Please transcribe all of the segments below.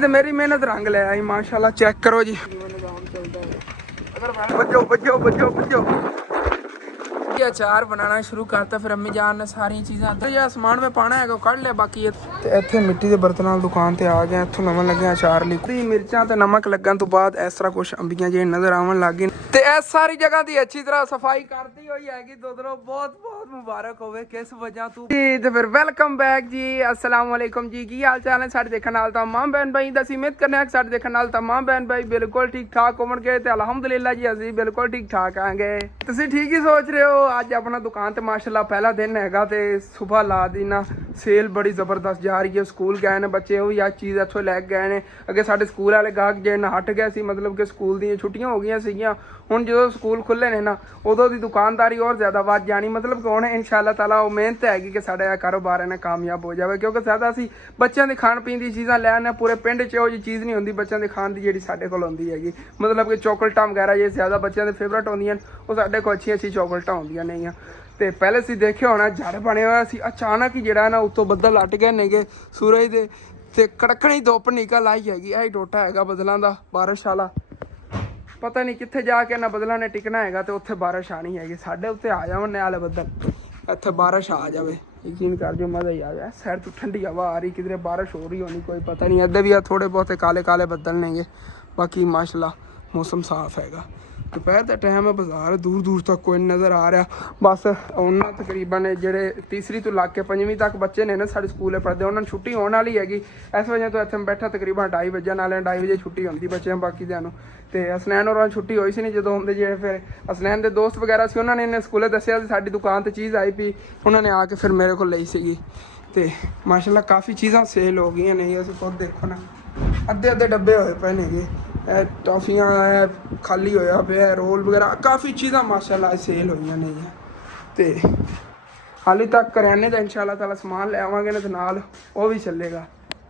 ਤੇ ਮੇਰੀ ਮਿਹਨਤ ਰੰਗ ਲੈ ਆਈ ਮਾਸ਼ਾਅੱਲਾ। ਚੈੱਕ ਕਰੋ ਜੀ, बजो बजो बजो बजो। अचार बनाना शुरू करता, फिर अम्मी जान ने सारी चीज़ां जो समान में पाना है कढ़ लिया। बाकी इत्थे मिट्टी के बर्तन दुकान ते आ गए। इत्थों नवां लगे अचार लिखी मिर्चां ते नमक लगन तो बाद इस तरह कुछ अंबियां जी नज़र आवन लग गई। ते इस सारी जगह की अच्छी तरह सफाई करती हुई हैगी। दोस्तों बहुत बहुत मुबारक होवे किस वजह तू जी। ते फिर वेलकम बैक जी, अस्सलाम वालेकुम जी। की हाल चाल है साडे देखण नाल तमाम बहन भाई दा उम्मीद करने हैं साडे देखण नाल तमाम बहन भाई बिल्कुल ठीक ठाक होवणगे ते अलहमदुलिल्लाह जी असीं बिल्कुल ठीक ठाक आंगे। तुसीं ठीक ही सोच रहे हो। अज अपना दुकान ते माशाल्लाह पहला दिन हैगा ते सुबह ला दी ना सेल बड़ी ज़बरदस्त जा रही है। स्कूल गए ने बच्चे वो आ चीज़ इत्थों लैके गए ने। अगे साडे स्कूल वाले गाहक जे ना हट गए सी, मतलब कि स्कूल दी छुट्टियां हो गई सीगियां। हुण जो स्कूल खुले ने ना उदों दी दुकानदारी और ज़्यादा वध जानी। मतलब कि हुण इंशाअल्लाह ताला वो मेहनत हैगी कि साडा कारोबार है ना कामयाब हो जाए। क्योंकि ज़्यादा असीं बच्चों की खाण पीण दी चीज़ां लैने पूरे पिंड च वो जी चीज़ नहीं होंदी बच्चों की खाण दी जिहड़ी साडे कोल होंदी हैगी। मतलब कि चॉकलेटां वगैरह जे ज़्यादा बच्चों की फेवरेट होंदियां वो साडे कोल अच्छी अच्छी चॉकलेटां होंदियां नहीं। तो पहले असीं देखिया होना झड़ बने हुआ सी, अचानक ही जिहड़ा ना उत्तों बदल अट गए नेगे सूरज दे ते कड़कणी धुप्प निकल आई हैगी। यही टोटा हैगा बदलों का बारिश वाला। पता नहीं कित्थे जाके ना बदलों ने टिकना हैगा तो उत्थे बारिश आनी हैगी। साडे उत्ते आ जावन वाले बदल, इत्थे बारिश आ जाए यकीन कर जो मज़ा ही आ जाए। साइड तो ठंडी हवा आ रही, किधरे बारिश हो रही होनी कोई पता नहीं। इधर भी थोड़े बहुत काले काले बदल नेगे, बाकी माशाल्लाह मौसम साफ हैगा। दोपहर का टाइम है, बाजार दूर दूर तक कोई नज़र आ रहा। बस उन्होंने तकरीबन जोड़े तीसरी तो लग के पंजवीं तक बच्चे ने ना साढ़े स्कूल पढ़ते उन्होंने छुट्टी होने वाली हैगी। इस वजह तो इतने बैठा तकरीबन 2:30 बजे नाले 2:30 बजे छुट्टी होती बच्चों बाकी दिनों। तो असनैन और छुट्टी हुई सी नहीं जो होंगे जे फिर असनैन के दोस्त वगैरह से उन्होंने इन्हें स्कूले दसिया साड़ी दुकान पर चीज़ आई पी, उन्होंने आके फिर मेरे को ली सी। तो माशाल्लाह काफ़ी चीज़ां सेल हो गई नहीं। असं खुद देखो ना अद्धे अद्धे डब्बे होए पे ने, टॉफियाँ खाली होया पे रोल वगैरह काफ़ी चीज़ां माशाल्लाह सेल हुई नहीं है। तो हाली तक करियाने का इंशाअल्लाह ताला समान ले आवांगे ना तो नाल वो भी चलेगा।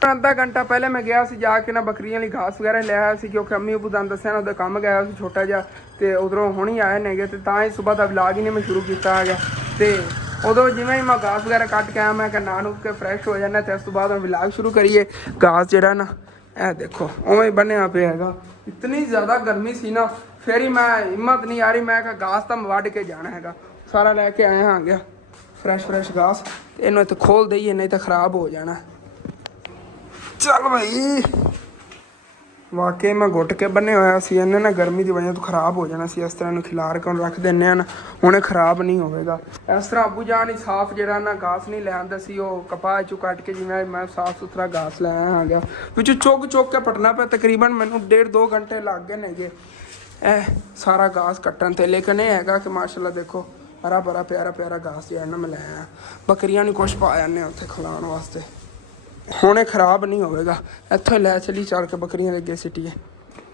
आधा घंटा पहले मैं गया सी जाके ना बकरियां लिए घास वगैरह ले आया सी, क्योंकि अम्मी अबू दन दसिया ना उधर काम गया छोटा जहा तो उधरों हुण ही आए नेगे। तो ही सुबह का व्लॉग ही नहीं मैं शुरू किया है। तो उदों जिवें ही मैं घास वगैरह कट के आया मैं नहा नु के फ्रैश हो जाना। तो इस तो बाद हम व्लॉग शुरू करिए। घास जरा ना ए देखो उवें बनया पे हैगा। इतनी ज़्यादा गर्मी सी ना फिर ही मैं हिम्मत नहीं आ रही, मैं घास तो वढ़ के जाना हैगा। सारा लैके आया हाँ गया फ्रैश फ्रैश घास, इनू इत्थे खोल दईए नहीं तो खराब हो जाना। चल भाई वाकई मैं घुट के बने हुआ सी, इन्हें ना गर्मी की वजह तो खराब हो जाना सी। इस तरह खिलार के रख देने ना उन्हें खराब नहीं होगा। इस तरह अबू जान ही साफ जरा ना घास नहीं ले आंदा सी, वो कपाह चू कट के जिवें मैं साफ सुथरा घास ले आया आ गया पिछू चुग चुग के पटना पे। तकरीबन मैनू 1.5-2 घंटे लग गए नेगे सारा घास कट्टन ते। लेकिन यह है कि माशाल्लाह देखो हरा भरा प्यारा प्यारा घास जो है ना मैं ले आया। बकरियां नहीं कुछ पा जाने उत्थे खिलाने वास्ते, हुणे खराब नहीं होगा। इत्थों लै चली चल के बकरियां लगे सिटिए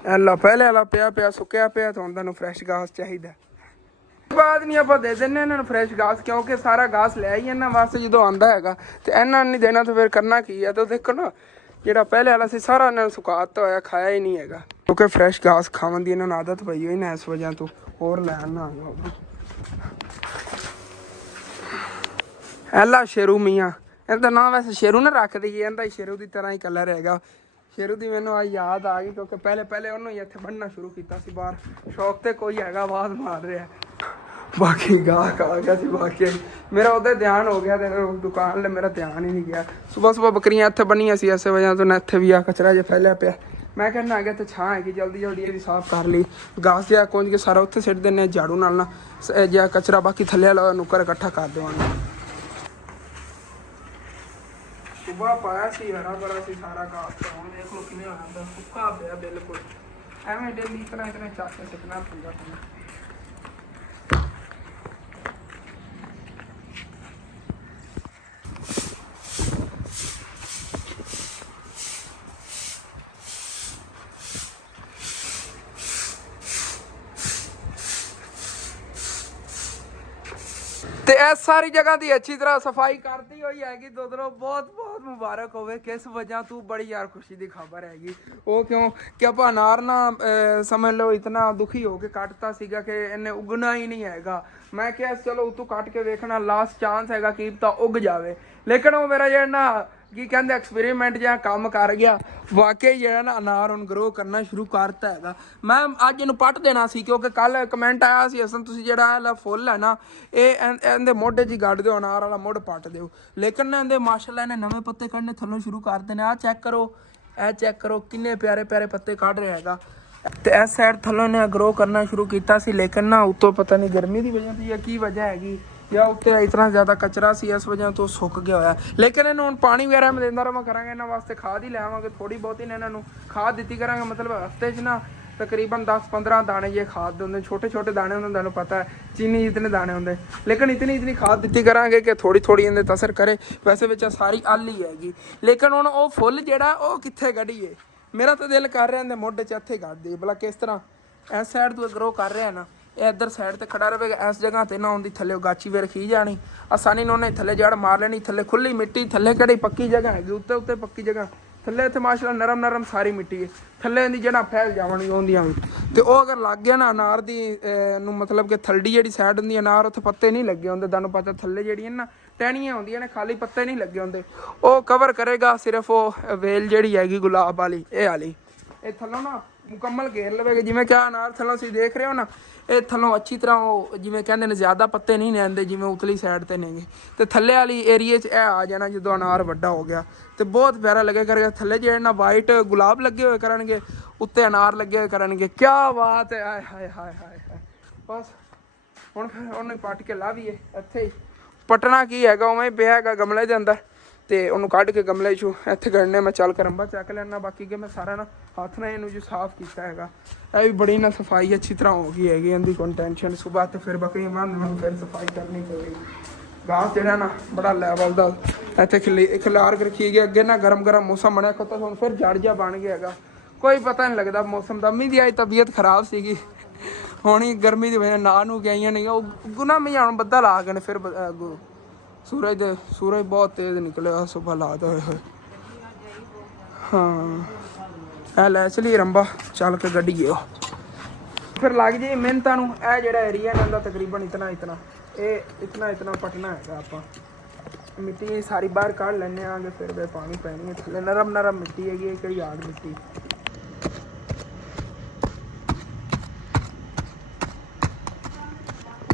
एला पहले वाला पिया पिया सुक्या पिया तो हुण तुहानूं फ्रैश घास चाहिए। बाद नहीं आप दे देने इन्होंने फ्रैश घास, क्योंकि सारा घास ले आई इन्होंने वास्ते जो आंदा है। तो इन्होंने नहीं देना तो फिर करना की है। तो देखो ना जो पहले वाला सी सारा इन्होंने सुकाता होया खाया ही नहीं है, क्योंकि फ्रैश घास खावन की इन्होंने आदत पई हुई ना इस वजह तो होर लैन ना एला शेरू मियाँ इनका नाम वैसे शेरू ना रख दईए, इनका शेरू की तरह ही कलर है। शेरू की मैनू आज याद आ गई क्योंकि पहले पहले उन्होंने इतने बनना शुरू किया बाहर शौक तो कोई है आवाज़ मार रहा है। बाकी गाहक आ गया सी, बाकी मेरा उधर ध्यान हो गया तो दुकान ले मेरा ध्यान ही नहीं गया। सुबह सुबह बकरियां इतने बनिया सी इस वजह तो ना इतने भी आ कचरा जो फैलिया पिया। मैं कहना आ गया तो छां है जल्दी जल्दी ये साफ कर ली। घास जहा कुंज के सारा उत्थे सिट देने झाड़ू नाल ना जहा कचरा बाकी थल्ले वाला नुक्कर इकट्ठा कर देवांगे। सुबह पाया सी हरा भरा सी सारा घास, तो हम देख लो किमें होंदा सुक्का पिया बिल्कुल एवें डेली इतना इतना चक के सिटना पैंदा। तो इस सारी जगह की अच्छी तरह सफाई करती हुई हैगी। दोस्तों बहुत बहुत मुबारक होवे किस वजह तू बड़ी यार खुशी की खबर हैगी। वो क्यों कि आप अनार ना समझ लो इतना दुखी हो के कटता सीगा कि इन्हें उगना ही नहीं हैगा। मैं क्या चलो तू कट के देखना लास्ट चांस हैगा कि तो उग जावे, लेकिन वो मेरा जो ना ਕੀ ਕਹਿੰਦੇ ਐਕਸਪੈਰੀਮੈਂਟ ਜਿਹਾ ਕੰਮ ਕਰ ਗਿਆ ਵਾਕਈ ਜਿਹੜਾ ਨਾ ਅਨਾਰ ਹੁਣ ਗਰੋ ਕਰਨਾ ਸ਼ੁਰੂ ਕਰਤਾ ਹੈਗਾ। ਮੈਂ ਅੱਜ ਇਹਨੂੰ ਪੱਟ ਦੇਣਾ ਸੀ ਕਿਉਂਕਿ ਕੱਲ ਕਮੈਂਟ ਆਇਆ ਸੀ ਅਸਲ ਤੁਸੀਂ ਜਿਹੜਾ ਇਹ ਫੁੱਲ ਹੈ ਨਾ ਇਹ ਇਹਦੇ ਮੋਢੇ 'ਚ ਹੀ ਗੱਡ ਦਿਓ, ਅਨਾਰ ਵਾਲਾ ਮੁੱਢ ਪੱਟ ਦਿਓ। ਲੇਕਿਨ ਨਾ ਇਹਦੇ ਮਾਸ਼ਾਅੱਲਾ ਇਹਨੇ ਨਵੇਂ ਪੱਤੇ ਕੱਢਣੇ ਥੱਲੋਂ ਸ਼ੁਰੂ ਕਰ ਦੇਣੇ। ਆਹ ਚੈੱਕ ਕਰੋ, ਇਹ ਚੈੱਕ ਕਰੋ ਕਿੰਨੇ ਪਿਆਰੇ ਪਿਆਰੇ ਪੱਤੇ ਕੱਢ ਰਿਹਾ ਹੈਗਾ। ਤੇ ਇਸ ਸਾਈਡ ਥੱਲੋਂ ਇਹਨੇ ਗਰੋ ਕਰਨਾ ਸ਼ੁਰੂ ਕੀਤਾ ਸੀ ਲੇਕਿਨ ਨਾ ਉੱਤੋਂ ਪਤਾ ਨਹੀਂ ਗਰਮੀ ਦੀ ਵਜ੍ਹਾ ਤੋਂ ਜਾਂ ਕੀ ਵਜ੍ਹਾ ਹੈਗੀ ਜਾਂ ਉੱਤੇ ਇਤਨਾ ਜ਼ਿਆਦਾ ਕਚਰਾ ਸੀ ਇਸ ਵਜ੍ਹਾ ਤੋਂ ਸੁੱਕ ਗਿਆ ਹੋਇਆ। ਲੇਕਿਨ ਇਹਨੂੰ ਹੁਣ ਪਾਣੀ ਵਗੈਰਾ ਮੈਂ ਦਿੰਦਾ ਰਹਾਂ ਕਰਾਂਗੇ, ਇਹਨਾਂ ਵਾਸਤੇ ਖਾਦ ਹੀ ਲਿਆਵਾਂਗੇ ਥੋੜੀ ਬਹੁਤੀ ਇਹਨਾਂ ਨੂੰ ਖਾਦ ਦਿੱਤੀ ਕਰਾਂਗੇ। ਮਤਲਬ ਹਫਤੇ 'ਚ ਨਾ ਤਕਰੀਬਨ 10-15 ਦਾਣੇ ਜੇ ਖਾਦ ਦੇ ਹੁੰਦੇ, ਛੋਟੇ ਛੋਟੇ ਦਾਣੇ ਹੁੰਦੇ ਤੁਹਾਨੂੰ ਪਤਾ ਹੈ ਚੀਨੀ ਜਿਤਨੇ ਦਾਣੇ ਹੁੰਦੇ, ਲੇਕਿਨ ਇਤਨੀ ਖਾਦ ਦਿੱਤੀ ਕਰਾਂਗੇ ਕਿ ਥੋੜੀ ਥੋੜੀ ਇਹਦੇ ਤਸਰ ਕਰੇ। ਵੈਸੇ ਵਿੱਚ ਸਾਰੀ ਆਲੀ ਹੈਗੀ ਲੇਕਿਨ ਹੁਣ ਉਹ ਫੁੱਲ ਜਿਹੜਾ ਉਹ ਕਿੱਥੇ ਕੱਢੀਏ, ਮੇਰਾ ਤਾਂ ਦਿਲ ਕਰ ਰਿਹਾ ਇਹਦੇ ਮੋਢੇ 'ਚ ਇੱਥੇ ਕੱਢ ਦੇ ਭਲਾ ਕਿਸ ਤਰ੍ਹਾਂ। ਇਸ ਸਾਈਡ ਤੋਂ ਗਰੋ ਕਰ ਰਿਹਾ ਨਾ ਇਹ ਇੱਧਰ ਸਾਈਡ ਤੇ ਖੜਾ ਰਹੇਗਾ, ਇਸ ਜਗ੍ਹਾ ਤੇ ਨਾ ਆਉਂਦੀ ਥੱਲੇ ਗਾਚੀ ਵੇ ਰਖੀ ਜਾਣੀ ਆਸਾਨੀ ਨਾਲ ਉਹਨੇ ਥੱਲੇ ਜੜ ਮਾਰ ਲੈਣੀ। ਥੱਲੇ ਖੁੱਲੀ ਮਿੱਟੀ, ਥੱਲੇ ਕਿਹੜੀ ਪੱਕੀ ਜਗ੍ਹਾ ਹੈਗੀ, ਉੱਤੇ ਉੱਤੇ ਪੱਕੀ ਜਗ੍ਹਾ, ਥੱਲੇ ਇੱਥੇ ਮਾਸ਼ਾਅੱਲਾ ਨਰਮ ਸਾਰੀ ਮਿੱਟੀ ਹੈ, ਥੱਲੇ ਇਹਦੀ ਜੜ੍ਹਾਂ ਫੈਲ ਜਾਵਣਗੀਆਂ ਹੁੰਦੀਆਂ ਵੀ। ਤੇ ਉਹ ਅਗਰ ਲੱਗ ਗਿਆ ਨਾ ਅਨਾਰ ਦੀ ਨੂੰ ਮਤਲਬ ਕਿ ਥੱਲੜੀ ਜਿਹੜੀ ਸਾਈਡ ਹੁੰਦੀ ਅਨਾਰ ਉੱਥੇ ਪੱਤੇ ਨਹੀਂ ਲੱਗੇ ਹੁੰਦੇ, ਤੁਹਾਨੂੰ ਪਤਾ ਥੱਲੇ ਜਿਹੜੀਆਂ ਨਾ ਟਹਿਣੀਆਂ ਹੁੰਦੀਆਂ ਨੇ ਖਾਲੀ ਪੱਤੇ ਨਹੀਂ ਲੱਗੇ ਹੁੰਦੇ, ਉਹ ਕਵਰ ਕਰੇਗਾ ਸਿਰਫ ਉਹ ਵੇਲ ਜਿਹੜੀ ਹੈਗੀ ਗੁਲਾਬ ਵਾਲੀ ਇਹ ਵਾਲੀ। ਇਹ ਥੱਲੋਂ ਨਾ ਮੁਕੰਮਲ ਘੇਰ ਲਵੇਗਾ ਜਿਵੇਂ ਕਿ ਅਨਾਰ ਥੱਲੋਂ ਤੁਸੀਂ ਦੇਖ ਰਹੇ ਹੋ ਨਾ ਇਹ ਥੱਲੋਂ ਅੱਛੀ ਤਰ੍ਹਾਂ ਉਹ ਜਿਵੇਂ ਕਹਿੰਦੇ ਨੇ ਜ਼ਿਆਦਾ ਪੱਤੇ ਨਹੀਂ ਲੈਂਦੇ ਜਿਵੇਂ ਉਤਲੀ ਸਾਈਡ ਤੇ ਨੇਗੇ। ਤੇ ਥੱਲੇ ਵਾਲੀ ਏਰੀਏ 'ਚ ਇਹ ਆ ਜਾਣਾ ਜਦੋਂ ਅਨਾਰ ਵੱਡਾ ਹੋ ਗਿਆ ਤੇ ਬਹੁਤ ਪਿਆਰਾ ਲੱਗਿਆ ਕਰੇਗਾ। ਥੱਲੇ ਜਿਹੜੇ ਨਾ ਵਾਈਟ ਗੁਲਾਬ ਲੱਗੇ ਹੋਏ ਕਰਨਗੇ, ਉੱਤੇ ਅਨਾਰ ਲੱਗੇ ਹੋਏ ਕਰਨਗੇ, ਕਿਆ ਬਾਤ ਹੈ। ਹਾਏ ਹਾਏ ਹਾਏ ਹਾਏ ਹਾਏ। ਬਸ ਹੁਣ ਫਿਰ ਉਹਨੂੰ ਪੱਟ ਕੇ ਲਾਵੀਏ, ਇੱਥੇ ਹੀ ਪੱਟਣਾ ਕੀ ਹੈਗਾ ਉਵੇਂ ਪਿਆ ਹੈਗਾ ਗਮਲੇ ਦੇ ਅੰਦਰ ਤੇ ਉਹਨੂੰ ਕੱਢ ਕੇ ਗਮਲੇ 'ਚੋਂ ਇੱਥੇ ਗੜਨੇ ਮੈਂ ਚੱਲ ਕਰੰਬਾ ਚੱਕ ਲੈਣਾ। ਬਾਕੀ ਕਿ ਮੈਂ ਸਾਰਾ ਨਾ ਹੱਥ ਨਾਲ ਇਹਨੂੰ ਜੋ ਸਾਫ਼ ਕੀਤਾ ਹੈਗਾ ਇਹ ਵੀ ਬੜੀ ਨਾ ਸਫਾਈ ਅੱਛੀ ਤਰ੍ਹਾਂ ਹੋ ਗਈ ਹੈਗੀ ਇਹਦੀ ਕੋਈ ਟੈਨਸ਼ਨ। ਸੁਬਾਹ ਤੇ ਫਿਰ ਬੱਕਰੀਆਂ ਬੰਨ ਫਿਰ ਸਫਾਈ ਕਰਨੀ ਪਵੇਗੀ। ਘਾਸ ਜਿਹੜਾ ਨਾ ਬੜਾ ਲੈਵਲ ਦਾ ਇੱਥੇ ਖਿਲਾਰ ਕੇ ਰੱਖੀ ਗਿਆ। ਅੱਗੇ ਨਾ ਗਰਮ ਮੌਸਮ ਬਣਿਆ ਖੁੱਤਾ ਹੁਣ ਫਿਰ ਜੜ ਜਿਹਾ ਬਣ ਗਿਆ ਹੈਗਾ, ਕੋਈ ਪਤਾ ਨਹੀਂ ਲੱਗਦਾ ਮੌਸਮ ਦਾ। ਮੀਂਹ ਦੀ ਅੱਜ ਤਬੀਅਤ ਖਰਾਬ ਸੀਗੀ ਹੁਣ ਹੀ ਗਰਮੀ ਦੀ ਵਜ੍ਹਾ ਨਾ ਨੂੰ ਗਈਆਂ ਨਹੀਂ ਉਹ ਗੁਨਾ ਮੀਂਹ ਹੁਣ ਬੱਦਲ ਆ ਗਏ ਨੇ ਫਿਰ ਸੂਰਜ ਬਹੁਤ ਤੇਜ਼ ਨਿਕਲਿਆ ਸੁਬਹ ਲਾਦ ਹੋਏ ਹੋਏ। ਹਾਂ ਇਹ ਲੈ ਚਲੀ ਰੰਬਾ ਚੱਲ ਕੇ ਗੱਡੀਏ ਉਹ ਫਿਰ ਲੱਗ ਜਾਈਏ ਮਿਹਨਤਾਂ ਨੂੰ। ਇਹ ਜਿਹੜਾ ਏਰੀਆ ਨਾ ਤਕਰੀਬਨ ਇਤਨਾ ਪਟਨਾ ਹੈਗਾ। ਆਪਾਂ ਮਿੱਟੀ ਸਾਰੀ ਬਾਹਰ ਕੱਢ ਲੈਂਦੇ ਆਂਗੇ ਫਿਰ ਵੇ ਪਾਣੀ ਪੈਣੀ ਹੈ ਥੱਲੇ ਨਰਮ ਮਿੱਟੀ ਹੈਗੀ ਹੈ ਕਿਹੜੀ ਹਾਰਡ ਮਿੱਟੀ।